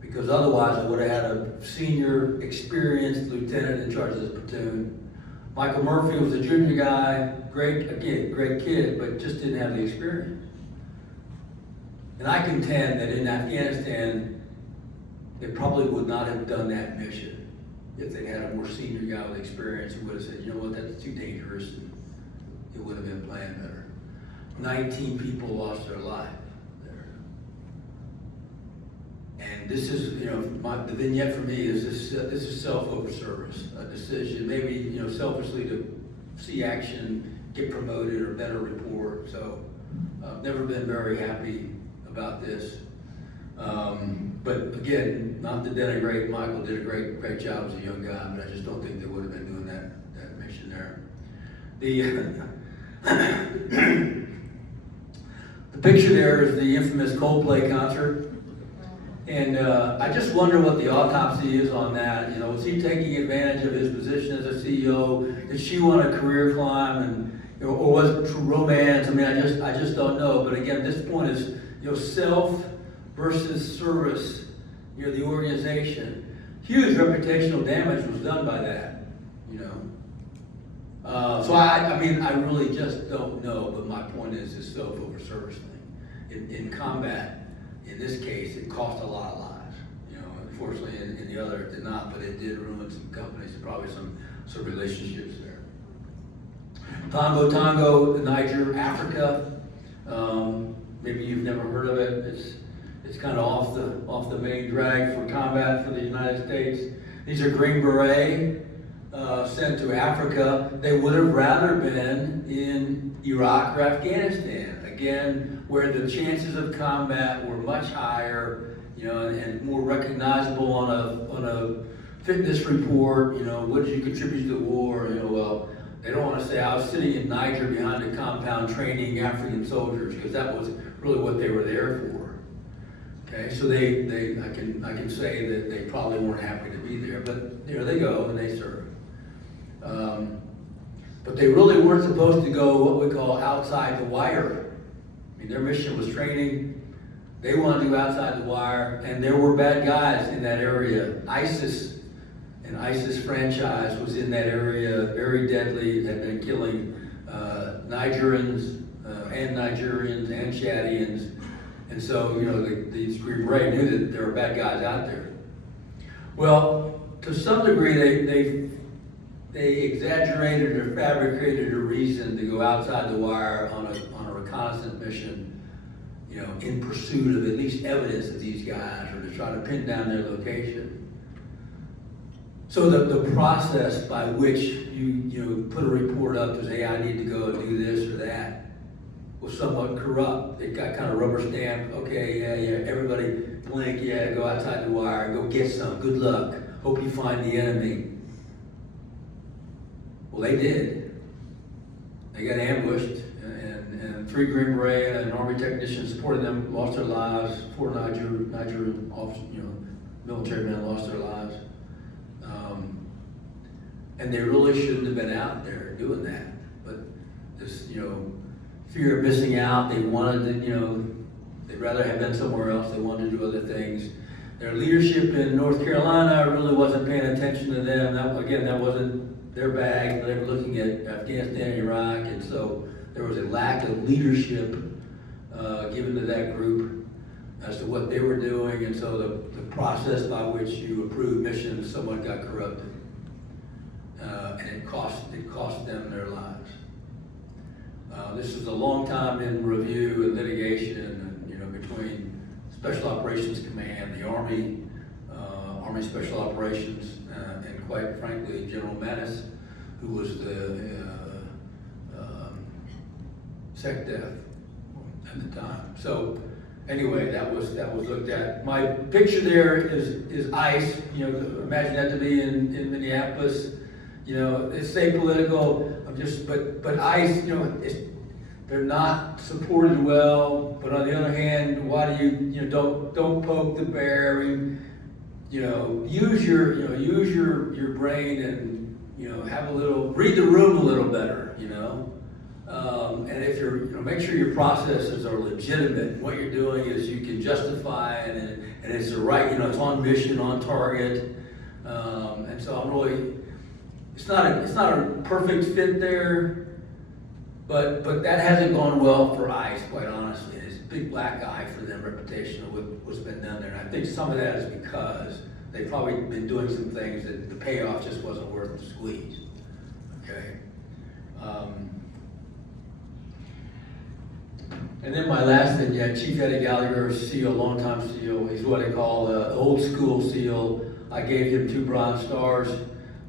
because otherwise I would have had a senior, experienced lieutenant in charge of this platoon. Michael Murphy was a junior guy, great kid, but just didn't have the experience. And I contend that in Afghanistan, they probably would not have done that mission if they had a more senior guy with experience who would have said, you know what, that's too dangerous, and it would have been planned better. 19 people lost their life there. And this is, the vignette for me is this is self-over-service, a decision, maybe, selfishly to see action, get promoted, or better report. So I've never been very happy about this. But again, not to denigrate, Michael did a great job as a young guy, but I just don't think they would have been doing that mission there. The picture there is the infamous Coldplay concert. And I just wonder what the autopsy is on that. Was he taking advantage of his position as a CEO? Did she want a career climb, and or was it romance? I mean, I just don't know. But again, this point is self versus service. The organization. Huge reputational damage was done by that. So I really just don't know. But my point is this self over service thing. In combat. In this case, it cost a lot of lives. Unfortunately, in the other, it did not, but it did ruin some companies and probably some relationships there. Tango, Niger, Africa. Maybe you've never heard of it. It's kind of off the main drag for combat for the United States. These are Green Beret sent to Africa. They would have rather been in Iraq or Afghanistan. Again, where the chances of combat were much higher, and more recognizable on a fitness report. What did you contribute to the war? Well, they don't want to say I was sitting in Niger behind a compound training African soldiers, because that was really what they were there for. Okay, so I can say that they probably weren't happy to be there, but there they go and they serve. But they really weren't supposed to go what we call outside the wire. Their mission was training. They wanted to go outside the wire, and there were bad guys in that area. ISIS franchise was in that area, very deadly, had been killing Nigerians and Chadians. And so, these Green Beret knew that there were bad guys out there. Well, to some degree, they exaggerated or fabricated a reason to go outside the wire on a reconnaissance mission in pursuit of at least evidence of these guys or to try to pin down their location. So the process by which you put a report up to say, hey, I need to go and do this or that was somewhat corrupt. It got kind of rubber stamped. Okay, yeah, everybody blink, yeah, go outside the wire, go get some, good luck, hope you find the enemy. Well, they did. They got ambushed, and 3 Green Beret and an Army technician supporting them lost their lives. 4 Nigerian officers, military men lost their lives. And they really shouldn't have been out there doing that. But this, fear of missing out, they wanted to, they'd rather have been somewhere else. They wanted to do other things. Their leadership in North Carolina really wasn't paying attention to them. That wasn't their bag. They were looking at Afghanistan and Iraq, and so there was a lack of leadership given to that group as to what they were doing, and so the process by which you approve missions somewhat got corrupted, and it cost them their lives. This is a long time in review and litigation, between Special Operations Command, the Army, Army Special Operations, and quite frankly, General Mattis, who was the SecDef at the time. So anyway, that was looked at. My picture there is ICE. Imagine that to be in Minneapolis. It's apolitical. But ICE, they're not supported well. But on the other hand, why do you don't poke the bear? I mean, use your brain and have a little, read the room a little better. And if make sure your processes are legitimate. What you're doing is you can justify it, and it's the right, it's on mission, on target. And so I'm really, it's not a perfect fit there, but that hasn't gone well for ICE, quite honestly. It's a big black eye for them, reputation of what's been done there. And I think some of that is because they've probably been doing some things that the payoff just wasn't worth the squeeze. Okay. And then my last thing, Chief Eddie Gallagher, SEAL, longtime SEAL. He's what I call the old school SEAL. I gave him 2 Bronze Stars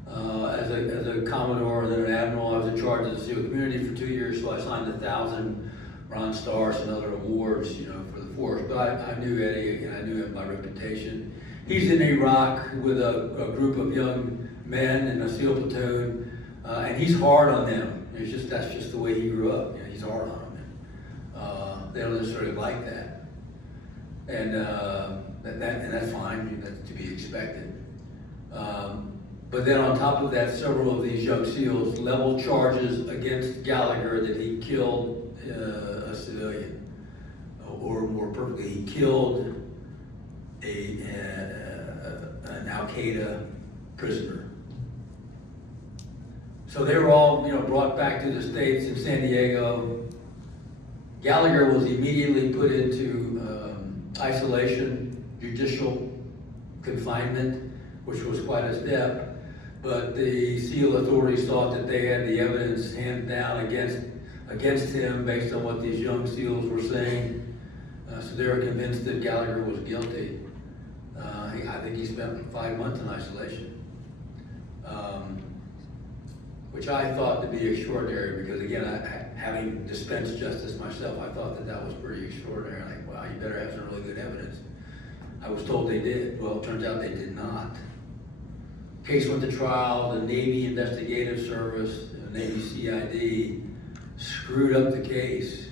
as a Commodore and then an Admiral. I was in charge of the SEAL community for 2 years, so I signed 1,000 Bronze Stars and other awards, for the force. But I knew Eddie, and I knew him by reputation. He's in Iraq with a group of young men in a SEAL platoon, and he's hard on them. That's just the way he grew up. He's hard on them. They don't necessarily like that, and that's fine. That's to be expected. But then on top of that, several of these young SEALs leveled charges against Gallagher that he killed a civilian, or more perfectly, he killed an Al-Qaeda prisoner. So they were all, brought back to the States in San Diego. Gallagher was immediately put into isolation, judicial confinement, which was quite a step. But the SEAL authorities thought that they had the evidence handed down against him based on what these young SEALs were saying. So they were convinced that Gallagher was guilty. I think he spent 5 months in isolation, which I thought to be extraordinary because, again, having dispensed justice myself, I thought that was pretty extraordinary. Like, wow, you better have some really good evidence. I was told they did. Well, it turns out they did not. Case went to trial. The Navy Investigative Service, the Navy CID, screwed up the case.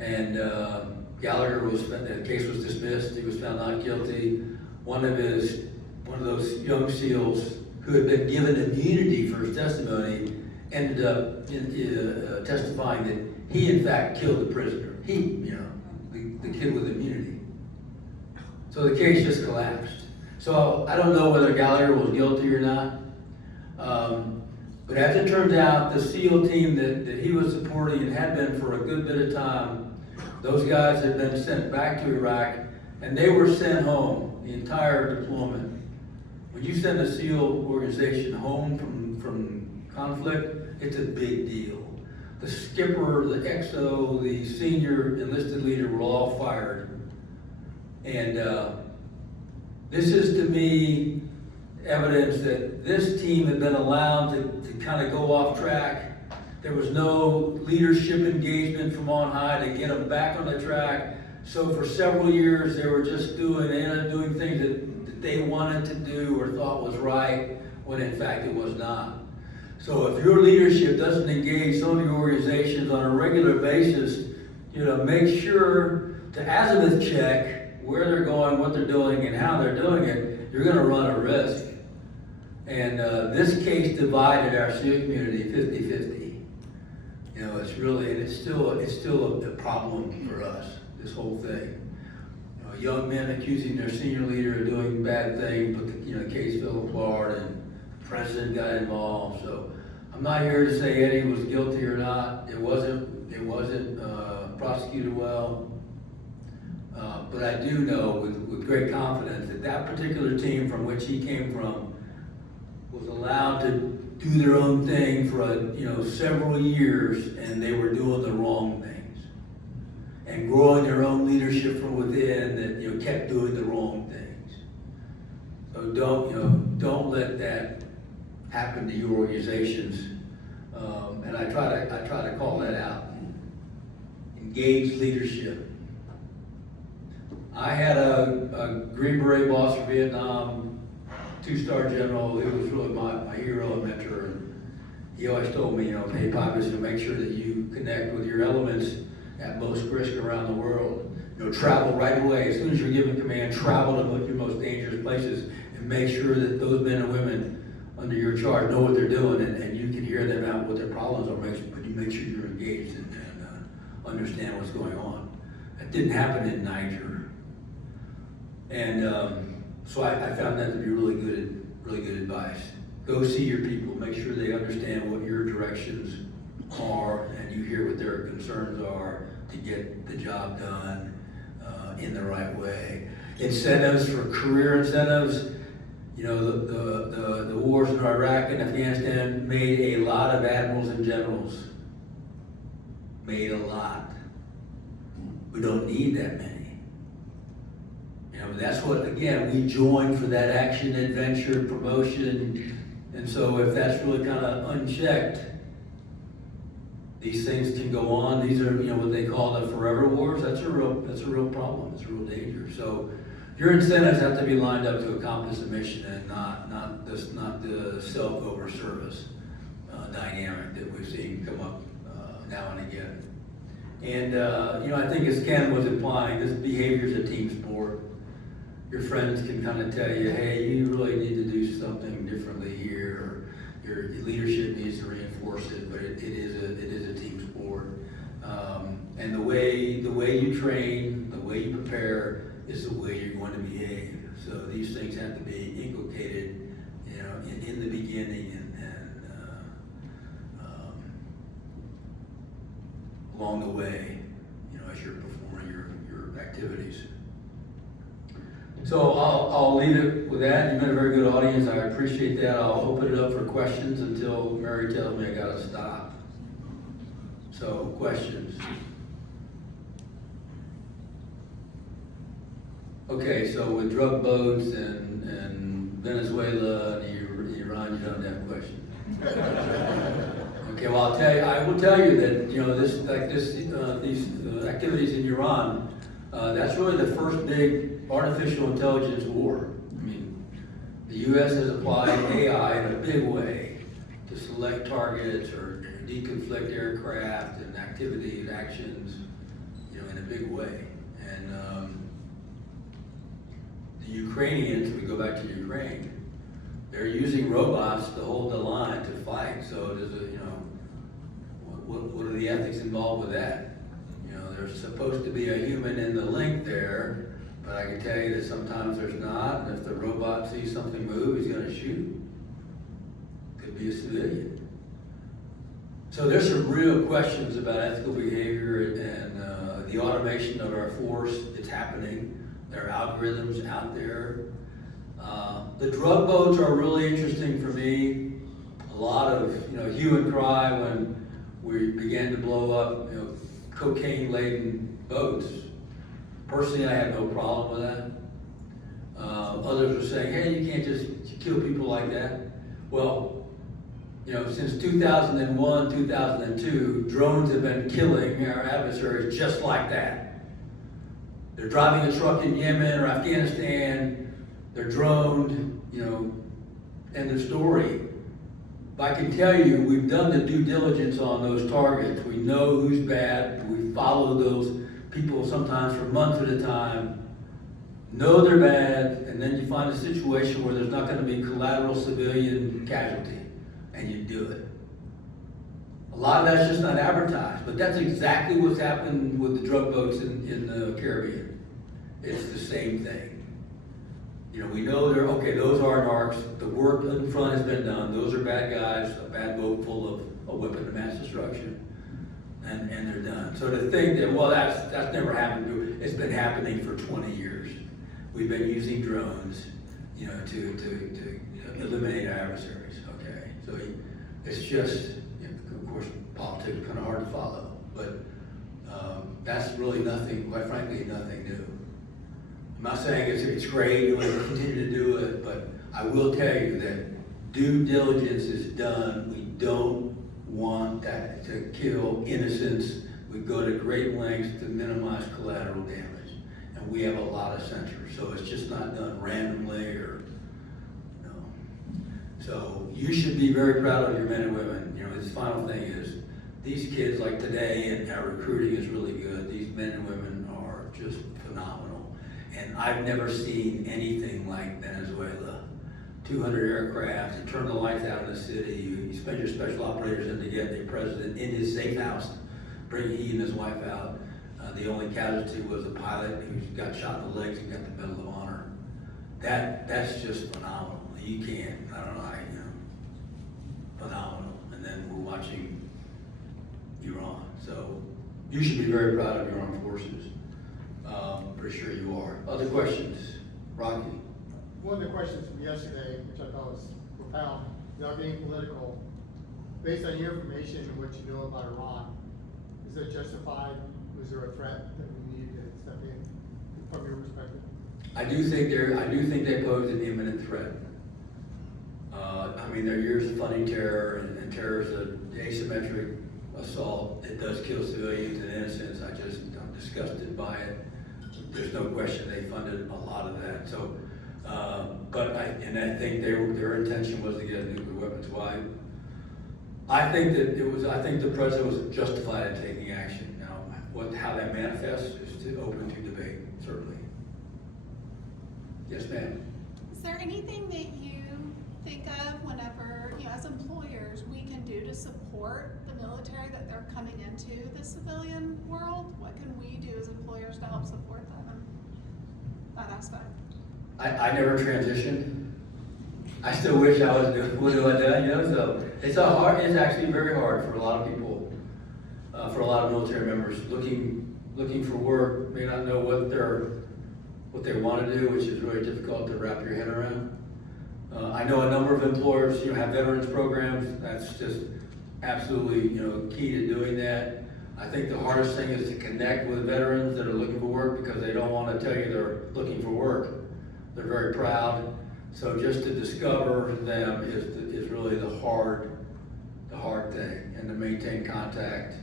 And Gallagher the case was dismissed. He was found not guilty. One of those young SEALs who had been given immunity for his testimony ended up testifying that he in fact killed the prisoner. The kid with immunity. So the case just collapsed. So I don't know whether Gallagher was guilty or not. But as it turns out, the SEAL team that he was supporting and had been for a good bit of time, those guys had been sent back to Iraq, and they were sent home, the entire deployment. When you send a SEAL organization home from conflict, it's a big deal. the skipper, the XO, the senior enlisted leader were all fired. And this is to me evidence that this team had been allowed to kind of go off track. There was no leadership engagement from on high to get them back on the track. So for several years, they were just doing things that they wanted to do or thought was right, when in fact it was not. So if your leadership doesn't engage some of your organizations on a regular basis, make sure to azimuth check where they're going, what they're doing, and how they're doing it, you're gonna run a risk. And this case divided our SEAL community 50-50. It's still a problem for us, this whole thing. Young men accusing their senior leader of doing bad things, but the case fell apart and the president got involved. So I'm not here to say Eddie was guilty or not. It wasn't prosecuted well. But I do know with great confidence that that particular team from which he came from was allowed to do their own thing for several years, and they were doing the wrong things and growing their own leadership from within that kept doing the wrong things. So don't let that happen to your organizations. And I try to call that out. Engage leadership. I had a Green Beret boss from Vietnam, 2-star general. He was really my hero and mentor. And he always told me, hey, Pybus, make sure that you connect with your elements at most risk around the world. Travel right away. As soon as you're given command, travel to your most dangerous places and make sure that those men and women under your charge know what they're doing, and you can hear them out what their problems are, but you make sure you're engaged and understand what's going on. That didn't happen in Niger. And so I found that to be really good advice. Go see your people, make sure they understand what your directions are, and you hear what their concerns are to get the job done in the right way. Incentives for career incentives. The wars in Iraq and Afghanistan made a lot of admirals and generals. Made a lot. We don't need that many. That's what, again, we joined for that action, adventure, promotion. And so if that's really kind of unchecked, these things can go on. These are, what they call the forever wars. That's a real problem. It's a real danger. So your incentives have to be lined up to accomplish the mission, and not the self-over service dynamic that we've seen come up now and again. And I think as Ken was implying, this behavior is a team sport. Your friends can kind of tell you, hey, you really need to do something differently here, or your leadership needs to reinforce it. But it is a team sport, and the way you train, the way you prepare, is the way you're going to behave. So these things have to be inculcated, in the beginning and along the way, as you're performing your activities. So I'll leave it with that. You've been a very good audience. I appreciate that. I'll open it up for questions until Mary tells me I gotta stop. So, questions? Okay, so with drug boats and Venezuela and Iran, you don't have questions. Okay, well I will tell you that these activities in Iran, that's really the first big artificial intelligence war. I mean, the U.S. has applied AI in a big way to select targets or deconflict aircraft and activities, actions, in a big way. And the Ukrainians, we go back to Ukraine, they're using robots to hold the line to fight. So there's what are the ethics involved with that? There's supposed to be a human in the link there, but I can tell you that sometimes there's not. And if the robot sees something move, he's going to shoot. Could be a civilian. So there's some real questions about ethical behavior and the automation of our force. It's happening. There are algorithms out there. The drug boats are really interesting for me. A lot of hue and cry we began to blow up, cocaine-laden boats. Personally, I have no problem with that. Others were saying, hey, you can't just kill people like that. Well, since 2001, 2002, drones have been killing our adversaries just like that. They're driving a truck in Yemen or Afghanistan, they're droned, end of story. But I can tell you, we've done the due diligence on those targets. We know who's bad. We follow those people sometimes for months at a time, know they're bad, and then you find a situation where there's not going to be collateral civilian casualty, and you do it. A lot of that's just not advertised, but that's exactly what's happened with the drug boats in the Caribbean. It's the same thing. We know those are narcs. The work in front has been done. Those are bad guys, a bad boat full of a weapon of mass destruction, and they're done. So to think that, well, that's never happened, it's been happening for 20 years. We've been using drones, to eliminate our adversaries, okay? So it's just, of course, politics are kind of hard to follow, but that's really nothing, quite frankly, nothing new. I'm not saying it's great, we'll continue to do it, but I will tell you that due diligence is done. We don't want that to kill innocents. We go to great lengths to minimize collateral damage. And we have a lot of sensors, so it's just not done randomly or, So you should be very proud of your men and women. This final thing is, these kids like today, and our recruiting is really good. These men and women are just phenomenal. And I've never seen anything like Venezuela. 200 aircraft, you turn the lights out in the city, you spend your special operators in to get the president in his safe house, bring he and his wife out. The only casualty was a pilot who got shot in the legs and got the Medal of Honor. That's just phenomenal. You can't, I don't know how, phenomenal. And then we're watching Iran. So you should be very proud of your armed forces. Pretty sure you are. Other questions? Rocky? One of the questions from yesterday, which I thought was profound, without being political, based on your information and what you know about Iran, is it justified? Was there a threat that we needed to step in from your perspective? I do think they pose an imminent threat. There are years of funding terror, and terror is an asymmetric assault. It does kill civilians and innocents. I'm disgusted by it. There's no question they funded a lot of that. So, I think their intention was to get nuclear weapons. Why? I think the president was justified in taking action. Now, how that manifests is open to debate, certainly. Yes, ma'am. Is there anything that you think of whenever, as employers, we can do to support the military that they're coming into the civilian world? What can we do as employers to help support them in that aspect? I never transitioned. I still wish I was doing what I done, so it's actually very hard for a lot of people, for a lot of military members looking for work, may not know what they want to do, which is really difficult to wrap your head around. I know a number of employers, have veterans programs. That's just absolutely, key to doing that. I think the hardest thing is to connect with veterans that are looking for work because they don't want to tell you they're looking for work. They're very proud. So just to discover them is really the hard thing, and to maintain contact.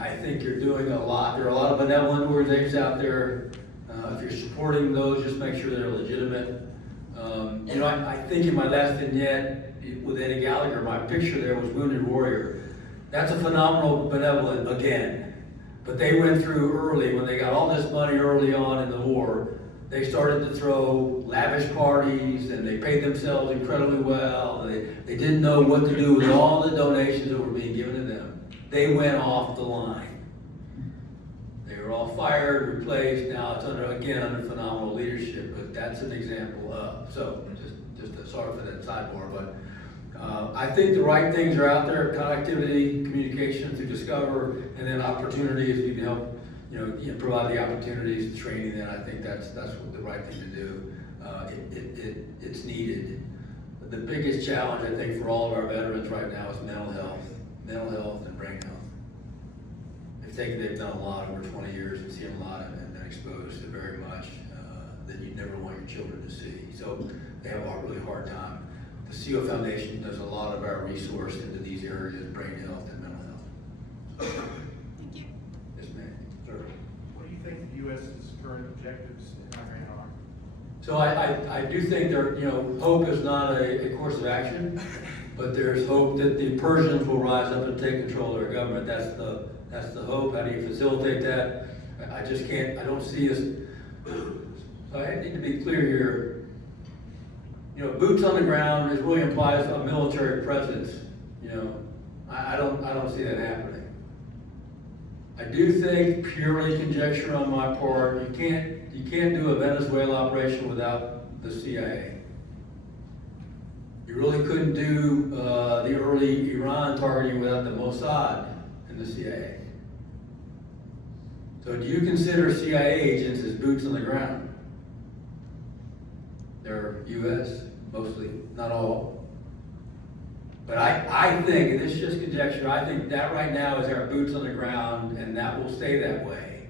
I think you're doing a lot. There are a lot of benevolent organizations out there. If you're supporting those, just make sure they're legitimate. I think in my last vignette with Eddie Gallagher, my picture there was Wounded Warrior. That's a phenomenal benevolent again. But they went through early, when they got all this money early on in the war, they started to throw lavish parties, and they paid themselves incredibly well. They didn't know what to do with all the donations that were being given to them. They went off the line. They were all fired, replaced. Now it's under phenomenal leadership, but that's an example of. So sorry for that sidebar, but I think the right things are out there: connectivity, communication to discover, and then opportunities. We can help, provide the opportunities, the training. Then I think that's what the right thing to do. It's needed. The biggest challenge I think for all of our veterans right now is mental health. brain health. They've done a lot over 20 years and seen a lot and been exposed to very much that you'd never want your children to see. So they have a really hard time. The CO Foundation does a lot of our resource into these areas, brain health and mental health. Thank you. Yes, ma'am. Sir. What do you think the U.S.'s current objectives in Iran are? So I do think hope is not a course of action, but there's hope that the Persians will rise up and take control of their government. That's the hope. How do you facilitate that? I just can't, I don't see us, so I need to be clear here. Boots on the ground is really implies a military presence. I don't see that happening. I do think purely conjecture on my part, you can't do a Venezuela operation without the CIA. You really couldn't do the early Iran targeting without the Mossad and the CIA. So do you consider CIA agents as boots on the ground? They're U.S. mostly, not all. But I think, and this is just conjecture, I think that right now is our boots on the ground, and that will stay that way.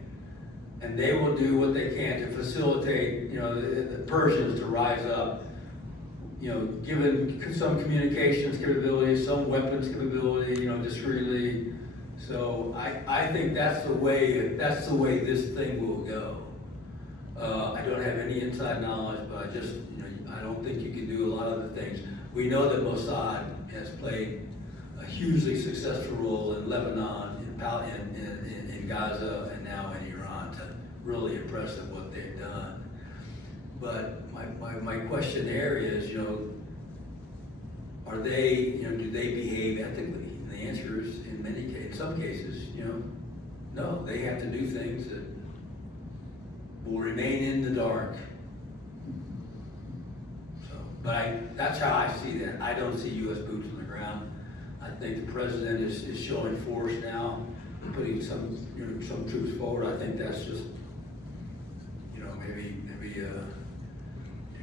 And they will do what they can to facilitate, the Persians to rise up, given some communications capability, some weapons capability, discreetly. So I think that's the way this thing will go. I don't have any inside knowledge, but I don't think you can do a lot of the things. We know that Mossad has played a hugely successful role in Lebanon, in Gaza, and now in Iran. To really impressive what they've done. But my question there is, are they, do they behave ethically? And the answer is, in some cases, no. They have to do things that will remain in the dark. So, but that's how I see that. I don't see U.S. boots on the ground. I think the president is showing force now, putting some troops forward. I think that's just, maybe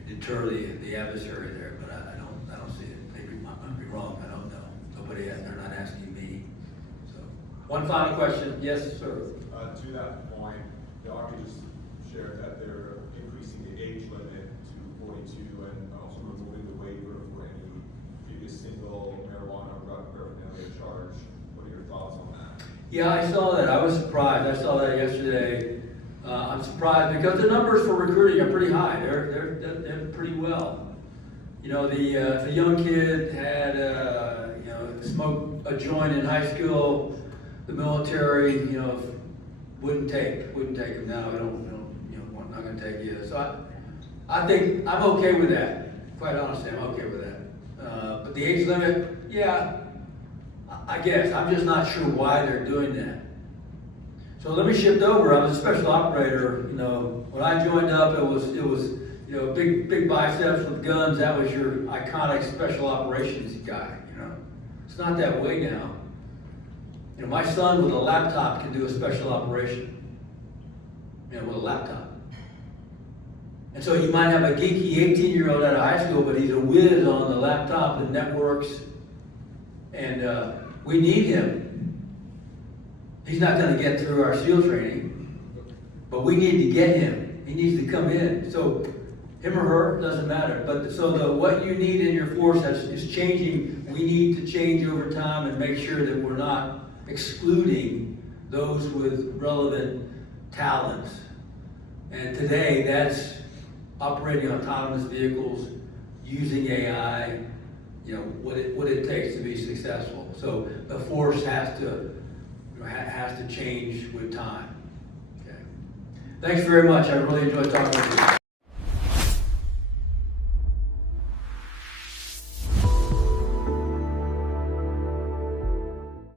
deter the adversary there, but I don't see it. Maybe I might be wrong. I don't know. They're not asking me. So, one final question. Yes, sir. To that point, the Army just shared that they're increasing the age limit to 42 and also removing the waiver for any previous single marijuana or paraphernalia charge. What are your thoughts on that? Yeah, I saw that. I was surprised. I saw that yesterday. I'm surprised because the numbers for recruiting are pretty high. They're pretty well. The young kid had smoked a joint in high school. The military, wouldn't take him now. We don't, not going to take you. So I think I'm okay with that. Quite honestly, I'm okay with that. But the age limit, yeah, I guess I'm just not sure why they're doing that. So let me shift over. I was a special operator. When I joined up, it was big biceps with guns. That was your iconic special operations guy. It's not that way now. My son with a laptop can do a special operation. With a laptop. And so you might have a geeky 18-year-old out of high school, but he's a whiz on the laptop and networks, and we need him. He's not going to get through our SEAL training, but we need to get him. He needs to come in. So him or her, doesn't matter. But so what you need in your force is changing. We need to change over time and make sure that we're not excluding those with relevant talents. And today, that's operating autonomous vehicles, using AI, what it takes to be successful. So the force has to change with time. Okay. Thanks very much. I really enjoyed talking with you.